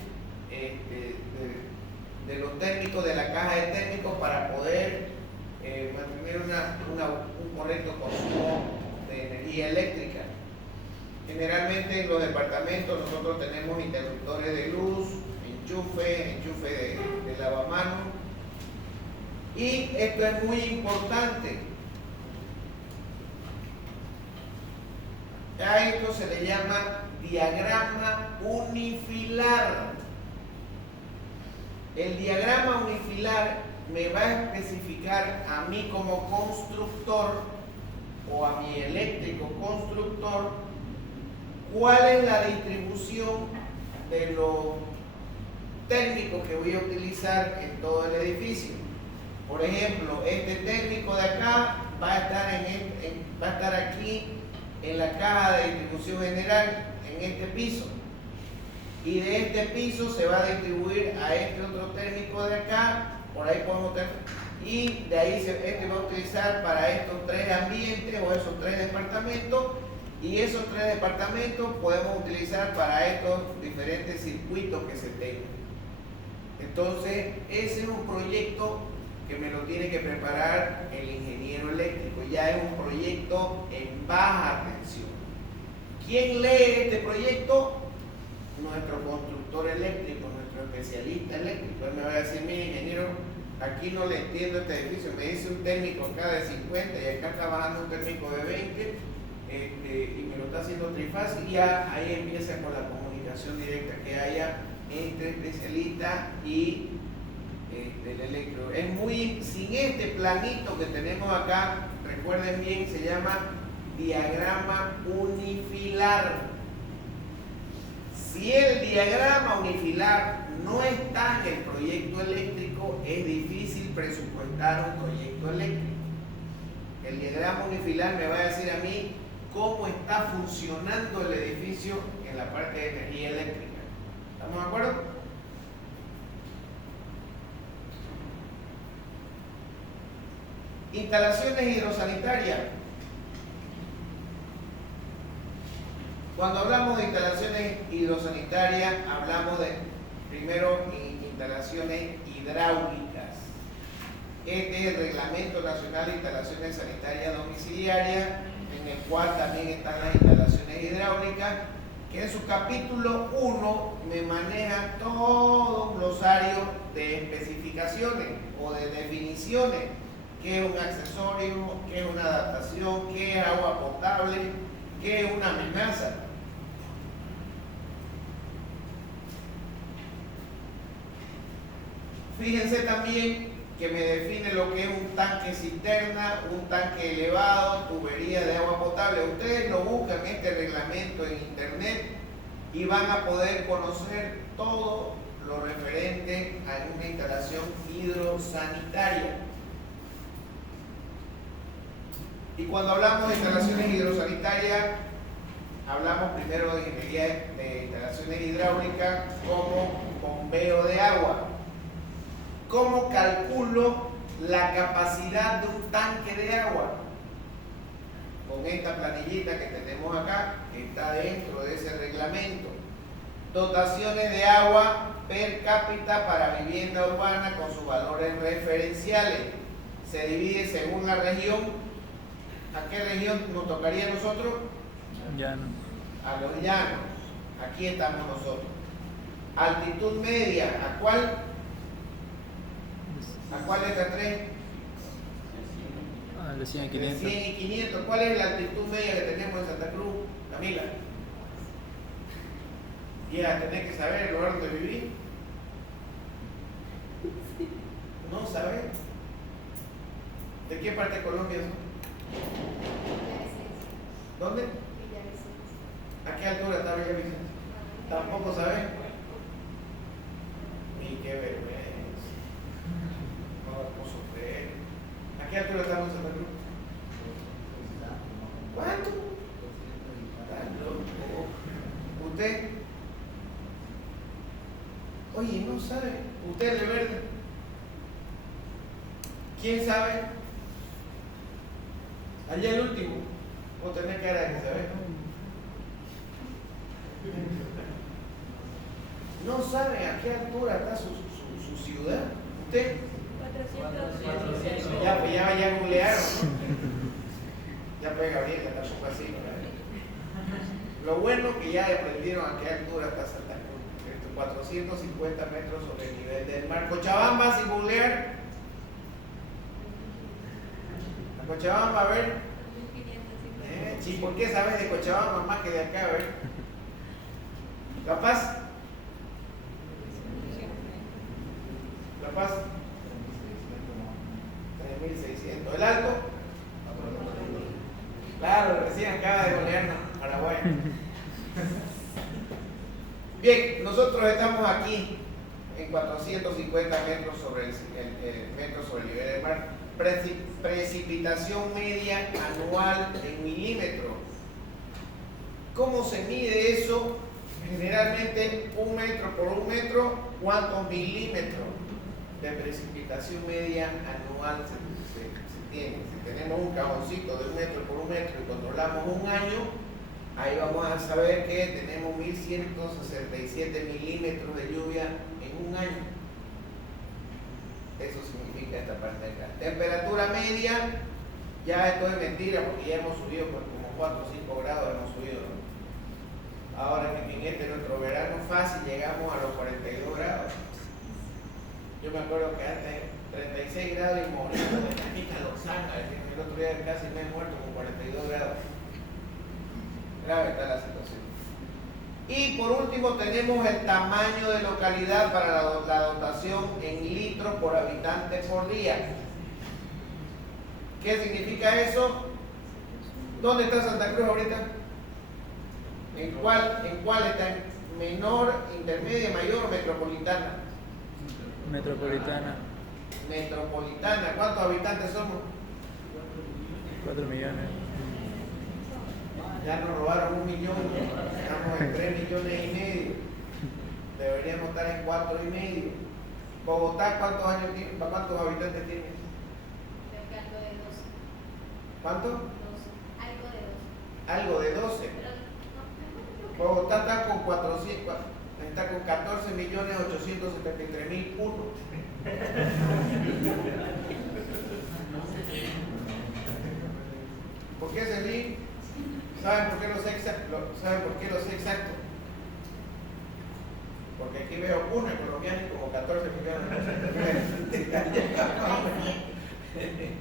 de los térmicos, de la caja de térmicos, para poder mantener un correcto consumo de energía eléctrica. Generalmente en los departamentos nosotros tenemos interruptores de luz, enchufe de lavamanos, y esto es muy importante. A esto se le llama diagrama unifilar. El diagrama unifilar me va a especificar a mí como constructor o a mi eléctrico constructor cuál es la distribución de los térmicos que voy a utilizar en todo el edificio. Por ejemplo, este térmico de acá va a estar aquí en la caja de distribución general, en este piso, y de este piso se va a distribuir a este otro térmico de acá, por ahí podemos tener, y de ahí este va a utilizar para estos 3 ambientes o esos 3 departamentos, y esos 3 departamentos podemos utilizar para estos diferentes circuitos que se tengan. Entonces, ese es un proyecto que me lo tiene que preparar el ingeniero eléctrico. Ya es un proyecto en baja tensión. ¿Quién lee este proyecto? Nuestro constructor eléctrico, nuestro especialista eléctrico. Él me va a decir: mire, ingeniero, aquí no le entiendo este edificio, me dice un técnico acá de 50 y acá está bajando un técnico de 20, y me lo está haciendo trifásico, y ya ahí empieza con la comunicación directa que haya entre especialista y el electro. Es muy, sin este planito que tenemos acá, recuerden bien, se llama diagrama unifilar. Si el diagrama unifilar no está en el proyecto eléctrico, es difícil presupuestar un proyecto eléctrico. El diagrama unifilar me va a decir a mí cómo está funcionando el edificio en la parte de energía eléctrica. ¿Estamos de acuerdo? Instalaciones hidrosanitarias. Cuando hablamos de instalaciones hidrosanitarias, hablamos de, primero, instalaciones hidráulicas. Este es el Reglamento Nacional de Instalaciones Sanitarias Domiciliarias, en el cual también están las instalaciones hidráulicas, que en su capítulo 1 me maneja todo un glosario de especificaciones o de definiciones, qué es un accesorio, qué es una adaptación, qué es agua potable, qué es una amenaza. Fíjense también que me define lo que es un tanque cisterna, un tanque elevado, tubería de agua potable. Ustedes lo buscan este reglamento en internet y van a poder conocer todo lo referente a una instalación hidrosanitaria. Y cuando hablamos de instalaciones hidrosanitarias, hablamos primero de ingeniería de instalaciones hidráulicas como bombeo de agua. ¿Cómo calculo la capacidad de un tanque de agua? Con esta planillita que tenemos acá, que está dentro de ese reglamento. Dotaciones de agua per cápita para vivienda urbana con sus valores referenciales. Se divide según la región. ¿A qué región nos tocaría a nosotros? Llano. A los llanos. Aquí estamos nosotros. Altitud media, ¿a cuál? ¿A cuál letra 3? De 100 a De 500. 100 y 500. ¿Cuál es la altitud media que tenemos en Santa Cruz, Camila? Y a tener que saber el lugar donde viví. ¿No sabes? ¿De qué parte de Colombia son? ¿Dónde? ¿A qué altura está Villavicencio? ¿Tampoco sabes? Ni qué vergüenza. No lo puedo creer. ¿A qué altura estamos en Santa Cruz? ¿Cuánto? Está loco. ¿Usted? Oye, no sabe. ¿Usted de verde? ¿Quién sabe? Allá el último. Vos tenés cara de que saber. No sabe a qué altura está su ciudad. ¿Usted? 400. Ya googlearon, ¿no? Ya pues Gabriela, tampoco así, ¿verdad? Lo bueno que ya aprendieron a qué altura está Santa Cruz. 450 metros sobre el nivel del mar. Cochabamba, sin googlear. La Cochabamba, a ver. Sí, ¿por qué sabes de Cochabamba más que de acá? A ver. La Paz. La Paz. 3.600. ¿El Alto? Claro, recién acaba de golearnos Paraguay. Bien, nosotros estamos aquí en 450 metros sobre el nivel del mar. Precipitación media anual en milímetros. ¿Cómo se mide eso? Generalmente 1 metro por 1 metro, ¿cuántos milímetros de precipitación media anual se tiene? Si tenemos un cajoncito de 1 metro por 1 metro y controlamos un año, ahí vamos a saber que tenemos 1.167 milímetros de lluvia en un año. Eso significa esta parte de acá. Temperatura media, ya esto es mentira porque ya hemos subido por como 4 o 5 grados, hemos subido, ¿no? Ahora en nuestro verano fácil llegamos a los 42 grados. Yo me acuerdo que antes 36 grados y moríamos de Canica Lozana, el otro día casi me he muerto con 42 grados. Grave está la situación. Y por último tenemos el tamaño de localidad para la dotación en litros por habitante por día. ¿Qué significa eso? ¿Dónde está Santa Cruz ahorita? ¿En cuál está? ¿En menor, intermedia, mayor o metropolitana? Metropolitana. Metropolitana. ¿Cuántos habitantes somos? 4 millones. Ya nos robaron 1 millón, estamos en 3,5 millones. Deberíamos estar en 4,5. Bogotá, ¿cuántos habitantes tiene? Creo que algo de 12. ¿Cuánto? 12. Algo de 12. Pero no. Bogotá está con 14.873.001. ¿Saben por qué lo sé exacto? ¿Saben por qué lo sé exacto? Porque aquí veo una colombiana y como 14 millones de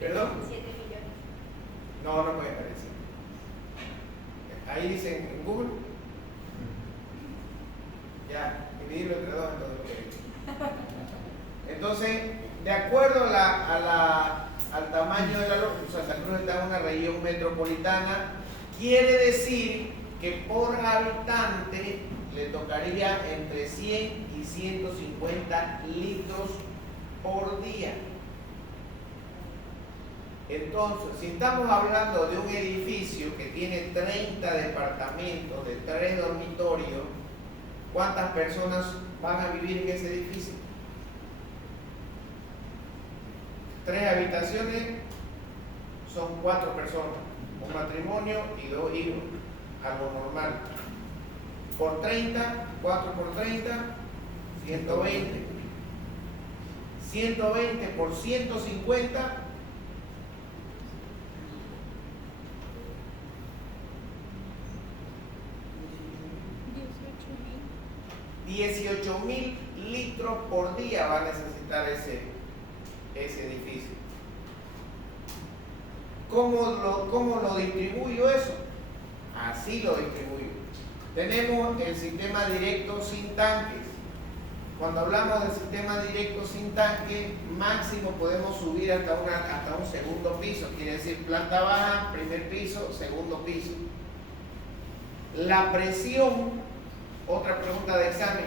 ¿Perdón? 7 millones. No, no puede aparecer. Ahí dicen en Google. Ya, dividirlo entre dos, entonces lo que Entonces, de acuerdo al tamaño de la localidad, Santa Cruz está en una región metropolitana, quiere decir que por habitante le tocaría entre 100 y 150 litros por día. Entonces, si estamos hablando de un edificio que tiene 30 departamentos de 3 dormitorios, ¿cuántas personas van a vivir en ese edificio? 3 habitaciones son 4 personas, un matrimonio y 2 hijos, algo normal. Por 30, 4 por 30, 120. 120 por 150, 18.000 litros por día va a necesitar ese edificio. ¿Cómo lo distribuyo eso? Así lo distribuyo. Tenemos el sistema directo sin tanques. Cuando hablamos del sistema directo sin tanque, máximo podemos subir hasta un segundo piso, quiere decir planta baja, primer piso, segundo piso. La presión, otra pregunta de examen,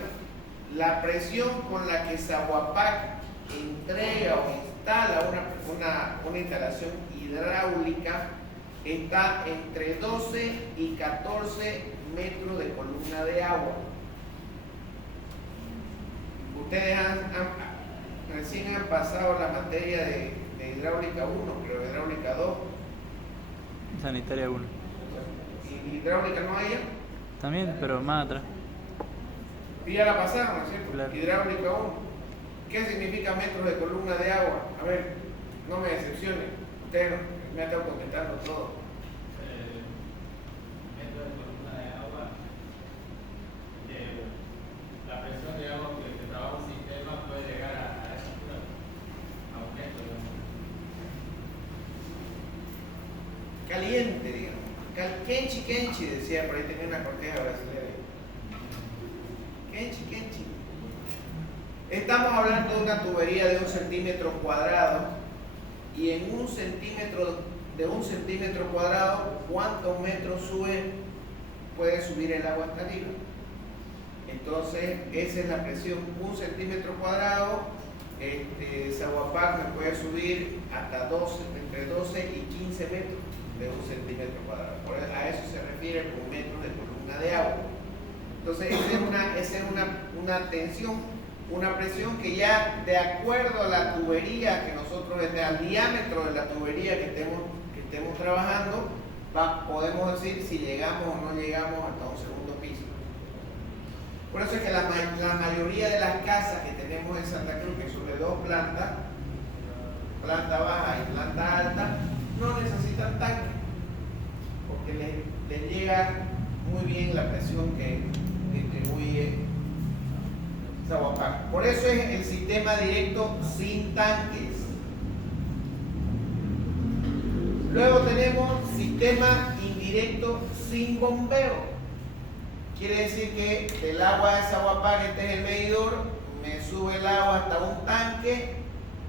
la presión con la que Saguapac entrega o instala una instalación hidráulica está entre 12 y 14 metros de columna de agua. Ustedes recién han pasado la materia de hidráulica 1, creo, hidráulica 2. Sanitaria 1. ¿Y hidráulica no hay ya? También, pero más atrás. Y ya la pasaron, ¿no es cierto? Claro. Hidráulica 1. ¿Qué significa metros de columna de agua? A ver, no me decepcionen. Ustedes me han estado contestando todo. Metro de columna de agua. La presión de agua que trabaja un sistema puede llegar a esa altura, a un metro. Caliente, digamos. Kenchi, decía, por ahí tenía una corteja brasileña. Kenchi. Estamos hablando de una tubería de 1 centímetro cuadrado, y en de 1 centímetro cuadrado, ¿cuántos metros puede subir el agua hasta arriba? Entonces, esa es la presión, 1 centímetro cuadrado. Saguapac me puede subir hasta entre 12 y 15 metros de 1 centímetro cuadrado. A eso se refiere con metros de columna de agua. Entonces, esa es una tensión, una presión que ya de acuerdo a la tubería que nosotros, al diámetro de la tubería que estemos trabajando, podemos decir si llegamos o no llegamos hasta un segundo piso. Por eso es que la mayoría de las casas que tenemos en Santa Cruz, que son de 2 plantas, planta baja y planta alta, no necesitan tanque, porque les llega muy bien la presión que distribuye Saguapac. Por eso es el sistema directo sin tanques. Luego tenemos sistema indirecto sin bombeo. Quiere decir que del agua de Saguapac, este es el medidor, me sube el agua hasta un tanque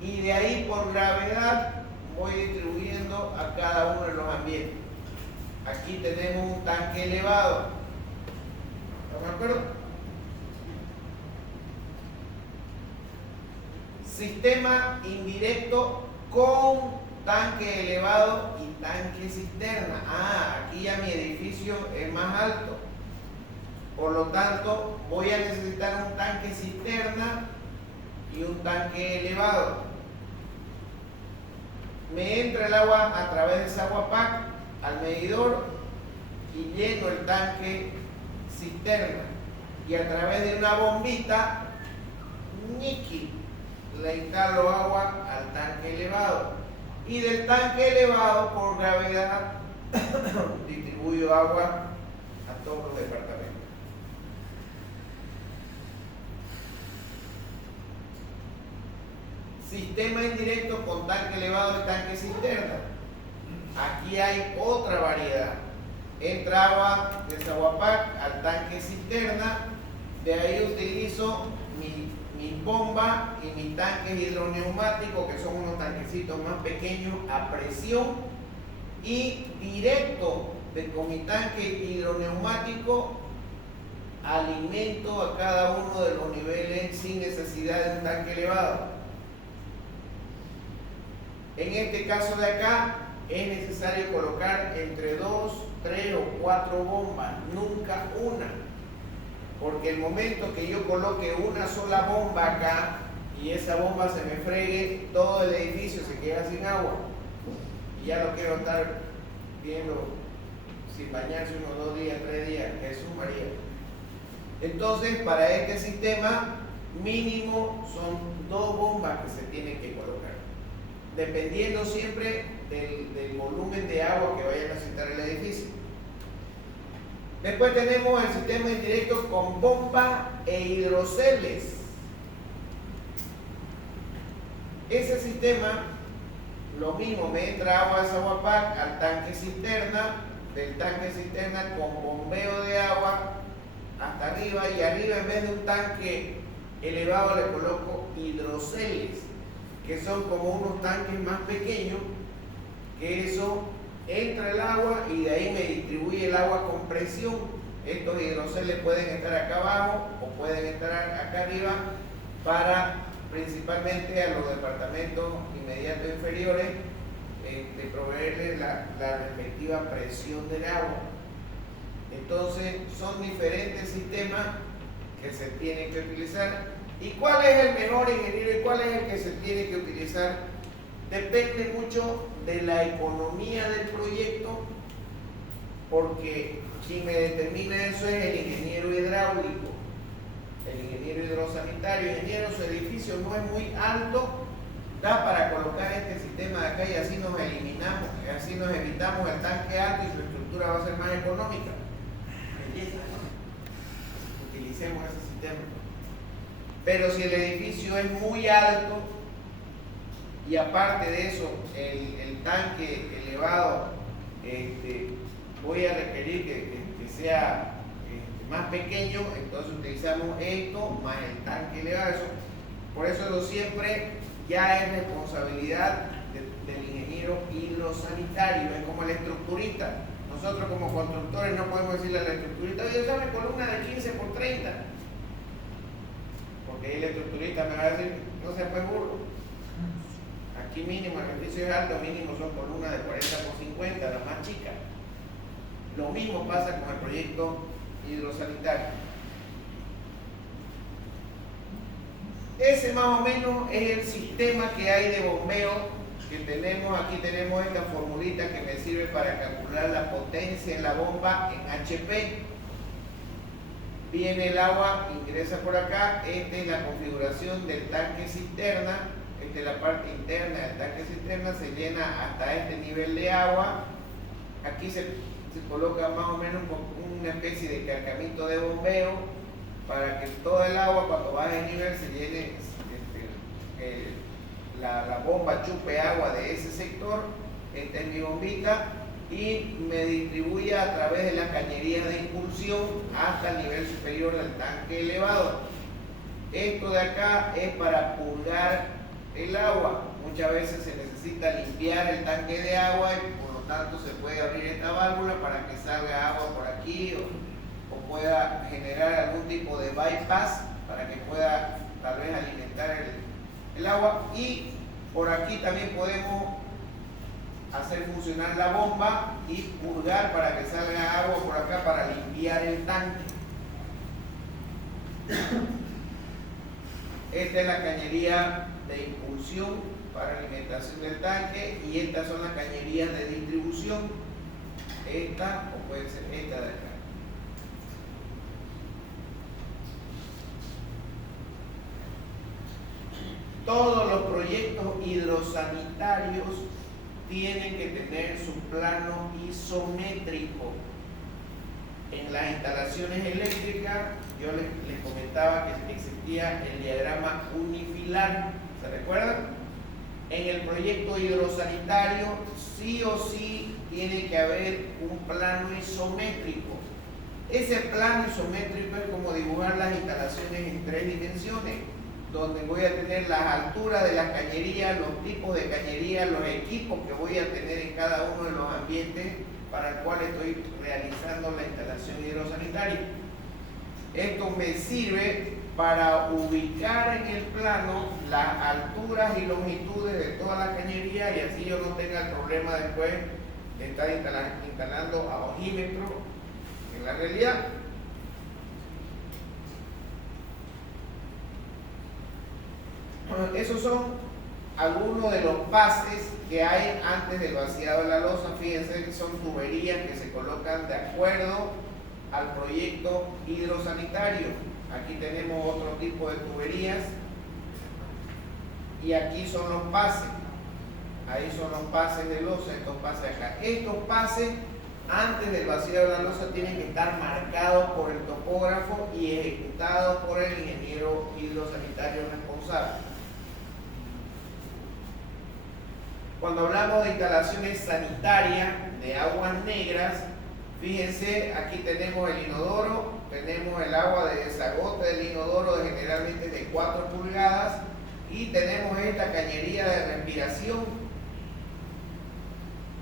y de ahí por gravedad voy distribuyendo a cada uno de los ambientes. Aquí tenemos un tanque elevado. ¿Estamos de acuerdo? Sistema indirecto con tanque elevado y tanque cisterna. Aquí ya mi edificio es más alto. Por lo tanto, voy a necesitar un tanque cisterna y un tanque elevado. Me entra el agua a través de Saguapac al medidor y lleno el tanque cisterna. Y a través de una bombita, le instalo agua al tanque elevado. Y del tanque elevado, por gravedad, distribuyo agua a todos los departamentos. Sistema indirecto con tanque elevado y tanque cisterna. Aquí hay otra variedad. Entra agua de Zaguapac al tanque cisterna, de ahí utilizo mi bomba y mis tanques hidroneumáticos, que son unos tanquecitos más pequeños a presión, y directo con mi tanque hidroneumático alimento a cada uno de los niveles sin necesidad de un tanque elevado. En este caso de acá es necesario colocar entre 2, 3 o 4 bombas, nunca una, porque el momento que yo coloque una sola bomba acá y esa bomba se me fregue, todo el edificio se queda sin agua y ya lo quiero estar viendo sin bañarse unos 2 días, 3 días. Jesús María. Entonces, para este sistema mínimo son 2 bombas que se tienen que colocar, dependiendo siempre del volumen de agua que vaya a necesitar el edificio. Después tenemos el sistema indirecto con bomba e hidroceles. Ese sistema, lo mismo, me entra agua de Zaguapac al tanque cisterna, del tanque cisterna con bombeo de agua hasta arriba, y arriba en vez de un tanque elevado le coloco hidroceles, que son como unos tanques más pequeños, que eso entra el agua y de ahí me distribuye el agua con presión. Estos hidroceles pueden estar acá abajo o pueden estar acá arriba para principalmente a los departamentos inmediatos inferiores proveerles la respectiva presión del agua. Entonces son diferentes sistemas que se tienen que utilizar. ¿Y cuál es el mejor, ingeniero, y cuál es el que se tiene que utilizar? Depende mucho de la economía del proyecto, porque quien me determina eso es el ingeniero hidráulico, el ingeniero hidrosanitario. Ingeniero, su edificio no es muy alto, da para colocar este sistema de acá y así nos eliminamos, y así nos evitamos el tanque alto y su estructura va a ser más económica. Belleza, ¿no? Utilicemos ese sistema. Pero si el edificio es muy alto y aparte de eso el tanque elevado, voy a requerir que sea más pequeño, entonces utilizamos esto más el tanque elevado. Por eso lo siempre ya es responsabilidad del ingeniero hidrosanitario, es como el estructurista. Nosotros como constructores no podemos decirle al estructurista: oye, ¿sabes? Columna de 15 por 30. Porque ahí el estructurista me va a decir: no se fue burro. Aquí mínimo, el edificio es alto, mínimo son columnas de 40 por 50, las más chicas. Lo mismo pasa con el proyecto hidrosanitario. Ese más o menos es el sistema que hay de bombeo que tenemos. Aquí tenemos esta formulita que me sirve para calcular la potencia en la bomba en HP. Viene el agua, ingresa por acá. Esta es la configuración del tanque cisterna. Esta es la parte interna del tanque cisterna. Se llena hasta este nivel de agua. Aquí se coloca más o menos una especie de cargamento de bombeo para que todo el agua, cuando baje el nivel, se llene, la bomba chupe agua de ese sector. Esta es mi bombita y me distribuye a través de las cañerías de impulsión hasta el nivel superior del tanque elevado. Esto de acá es para purgar el agua. Muchas veces se necesita limpiar el tanque de agua y por lo tanto se puede abrir esta válvula para que salga agua por aquí o pueda generar algún tipo de bypass para que pueda tal vez alimentar el agua. Y por aquí también podemos hacer funcionar la bomba y purgar para que salga agua por acá para limpiar el tanque. Esta es la cañería de impulsión para alimentación del tanque y estas son las cañerías de distribución. Esta o puede ser esta de acá. Todos los proyectos hidrosanitarios tienen que tener su plano isométrico. En las instalaciones eléctricas, yo les comentaba que existía el diagrama unifilar, ¿se recuerdan? En el proyecto hidrosanitario, sí o sí tiene que haber un plano isométrico. Ese plano isométrico es como dibujar las instalaciones en 3 dimensiones, donde voy a tener las alturas de las cañerías, los tipos de cañerías, los equipos que voy a tener en cada uno de los ambientes para el cual estoy realizando la instalación hidrosanitaria. Esto me sirve para ubicar en el plano las alturas y longitudes de toda la cañería y así yo no tenga el problema después de estar instalando a ojímetro en la realidad. Bueno, esos son algunos de los pases que hay antes del vaciado de la losa. Fíjense que son tuberías que se colocan de acuerdo al proyecto hidrosanitario. Aquí tenemos otro tipo de tuberías y aquí son los pases. Ahí son los pases de losa, estos pases acá. Estos pases antes del vaciado de la losa tienen que estar marcados por el topógrafo y ejecutados por el ingeniero hidrosanitario responsable. Cuando hablamos de instalaciones sanitarias de aguas negras, fíjense, aquí tenemos el inodoro, tenemos el agua de desagote del inodoro generalmente de 4 pulgadas y tenemos esta cañería de respiración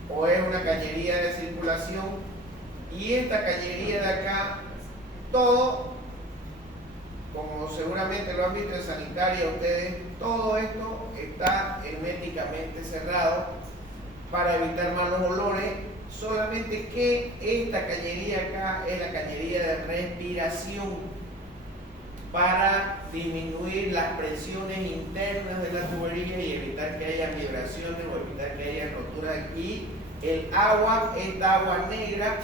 o es una cañería de circulación y esta cañería de acá, todo, como seguramente lo han visto en sanitaria ustedes, todo esto está herméticamente cerrado para evitar malos olores, solamente que esta cañería acá es la cañería de respiración para disminuir las presiones internas de la tubería y evitar que haya vibraciones o evitar que haya roturas. Y el agua, esta agua negra,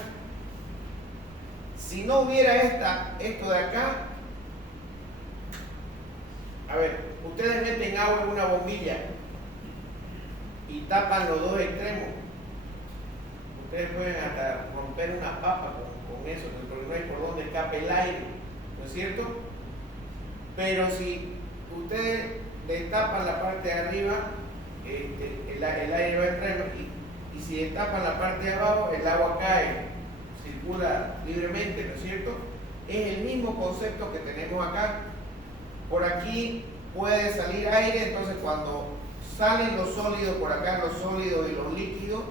si no hubiera esto de acá, a ver, ustedes meten agua en una bombilla y tapan los dos extremos. Ustedes pueden hasta romper una papa con eso, porque no hay por donde escape el aire, ¿no es cierto? Pero si ustedes destapan la parte de arriba, el aire va a entrar y si destapan la parte de abajo, el agua cae, circula libremente, ¿no es cierto? Es el mismo concepto que tenemos acá. Por aquí puede salir aire, entonces cuando salen los sólidos, por acá los sólidos y los líquidos,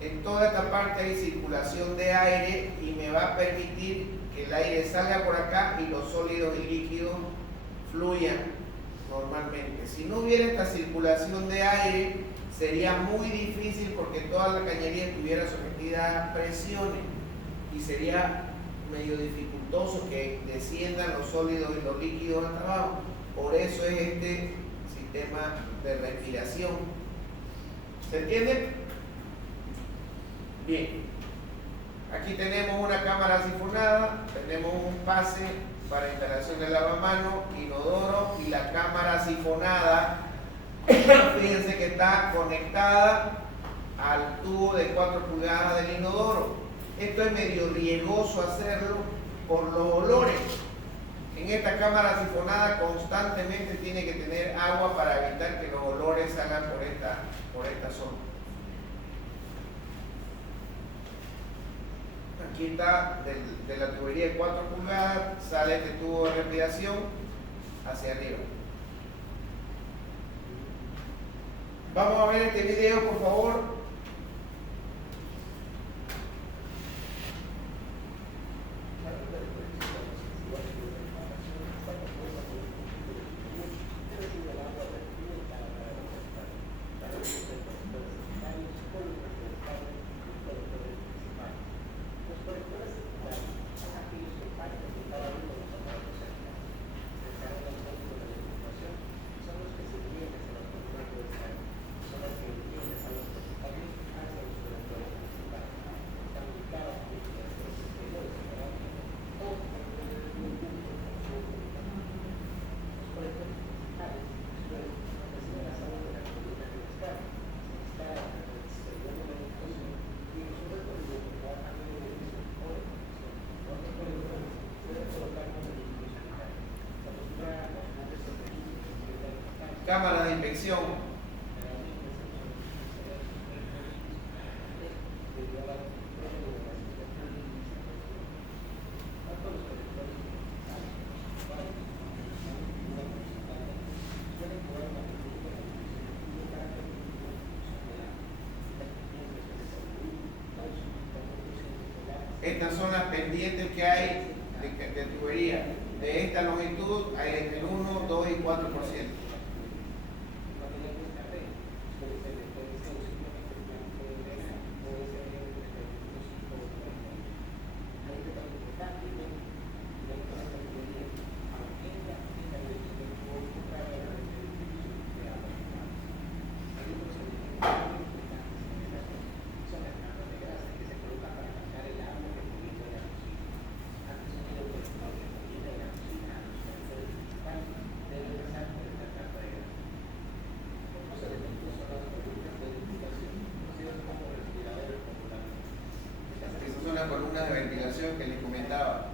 en toda esta parte hay circulación de aire y me va a permitir que el aire salga por acá y los sólidos y líquidos fluyan normalmente. Si no hubiera esta circulación de aire, sería muy difícil porque toda la cañería estuviera sometida a presiones y sería medio dificultoso que desciendan los sólidos y los líquidos hasta abajo. Por eso es este sistema de respiración. ¿Se entiende? Bien. Aquí tenemos una cámara sifonada, tenemos un pase para instalación de lavamanos, inodoro y la cámara sifonada. Fíjense que está conectada al tubo de 4 pulgadas del inodoro. Esto es medio riesgoso hacerlo por los olores. En esta cámara sifonada constantemente tiene que tener agua para evitar que los olores salgan por esta zona. Aquí está de la tubería de 4 pulgadas, sale este tubo de respiración hacia arriba. Vamos a ver este video, por favor. cámaras de inspección. Estas son las pendientes que hay de tubería. De esta longitud hay entre el 1, 2 y 4%. Esas son las columnas de ventilación que les comentaba.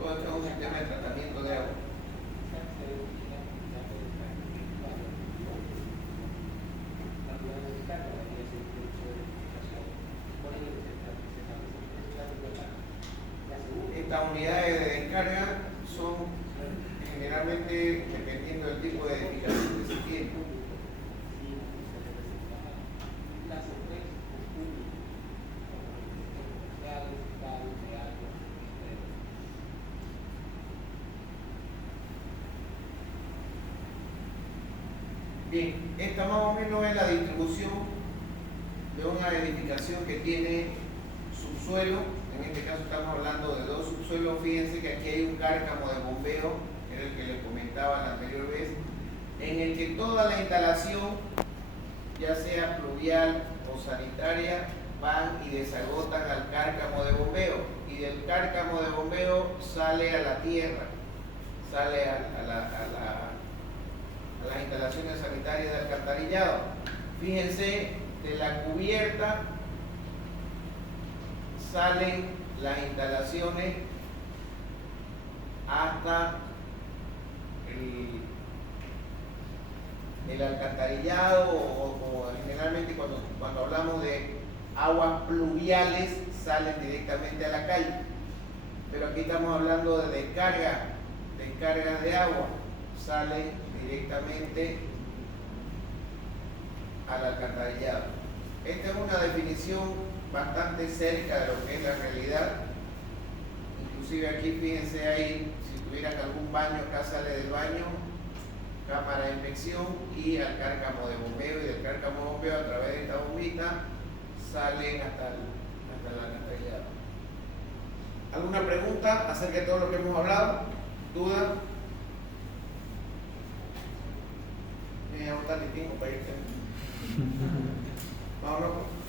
Todo esto es un sistema de tratamiento de agua. Estas unidades de descarga son generalmente dependiendo del tipo de edificación que se tiene. Bien, esta más o menos es la distribución de una edificación que tiene subsuelo. En este caso estamos hablando de 2 subsuelos. Fíjense que aquí hay un cárcamo de bombeo, que era el que les comentaba la anterior vez, en el que toda la instalación, ya sea pluvial o sanitaria, van y desagotan al cárcamo de bombeo, y del cárcamo de bombeo sale a la tierra, sale a las instalaciones sanitarias de alcantarillado. Fíjense, de la cubierta salen las instalaciones hasta el alcantarillado, o generalmente cuando hablamos de aguas pluviales salen directamente a la calle, pero aquí estamos hablando de descargas de agua, salen directamente al alcantarillado. Esta es una definición bastante cerca de lo que es la realidad. Inclusive aquí fíjense ahí, si tuvieran algún baño, acá sale del baño, cámara de inspección y al cárcamo de bombeo, y del cárcamo de bombeo a través de esta bombita salen hasta el alcantarillado. ¿Alguna pregunta acerca de todo lo que hemos hablado? ¿Duda? Me voy a botar el tiempo para irse. Vámonos.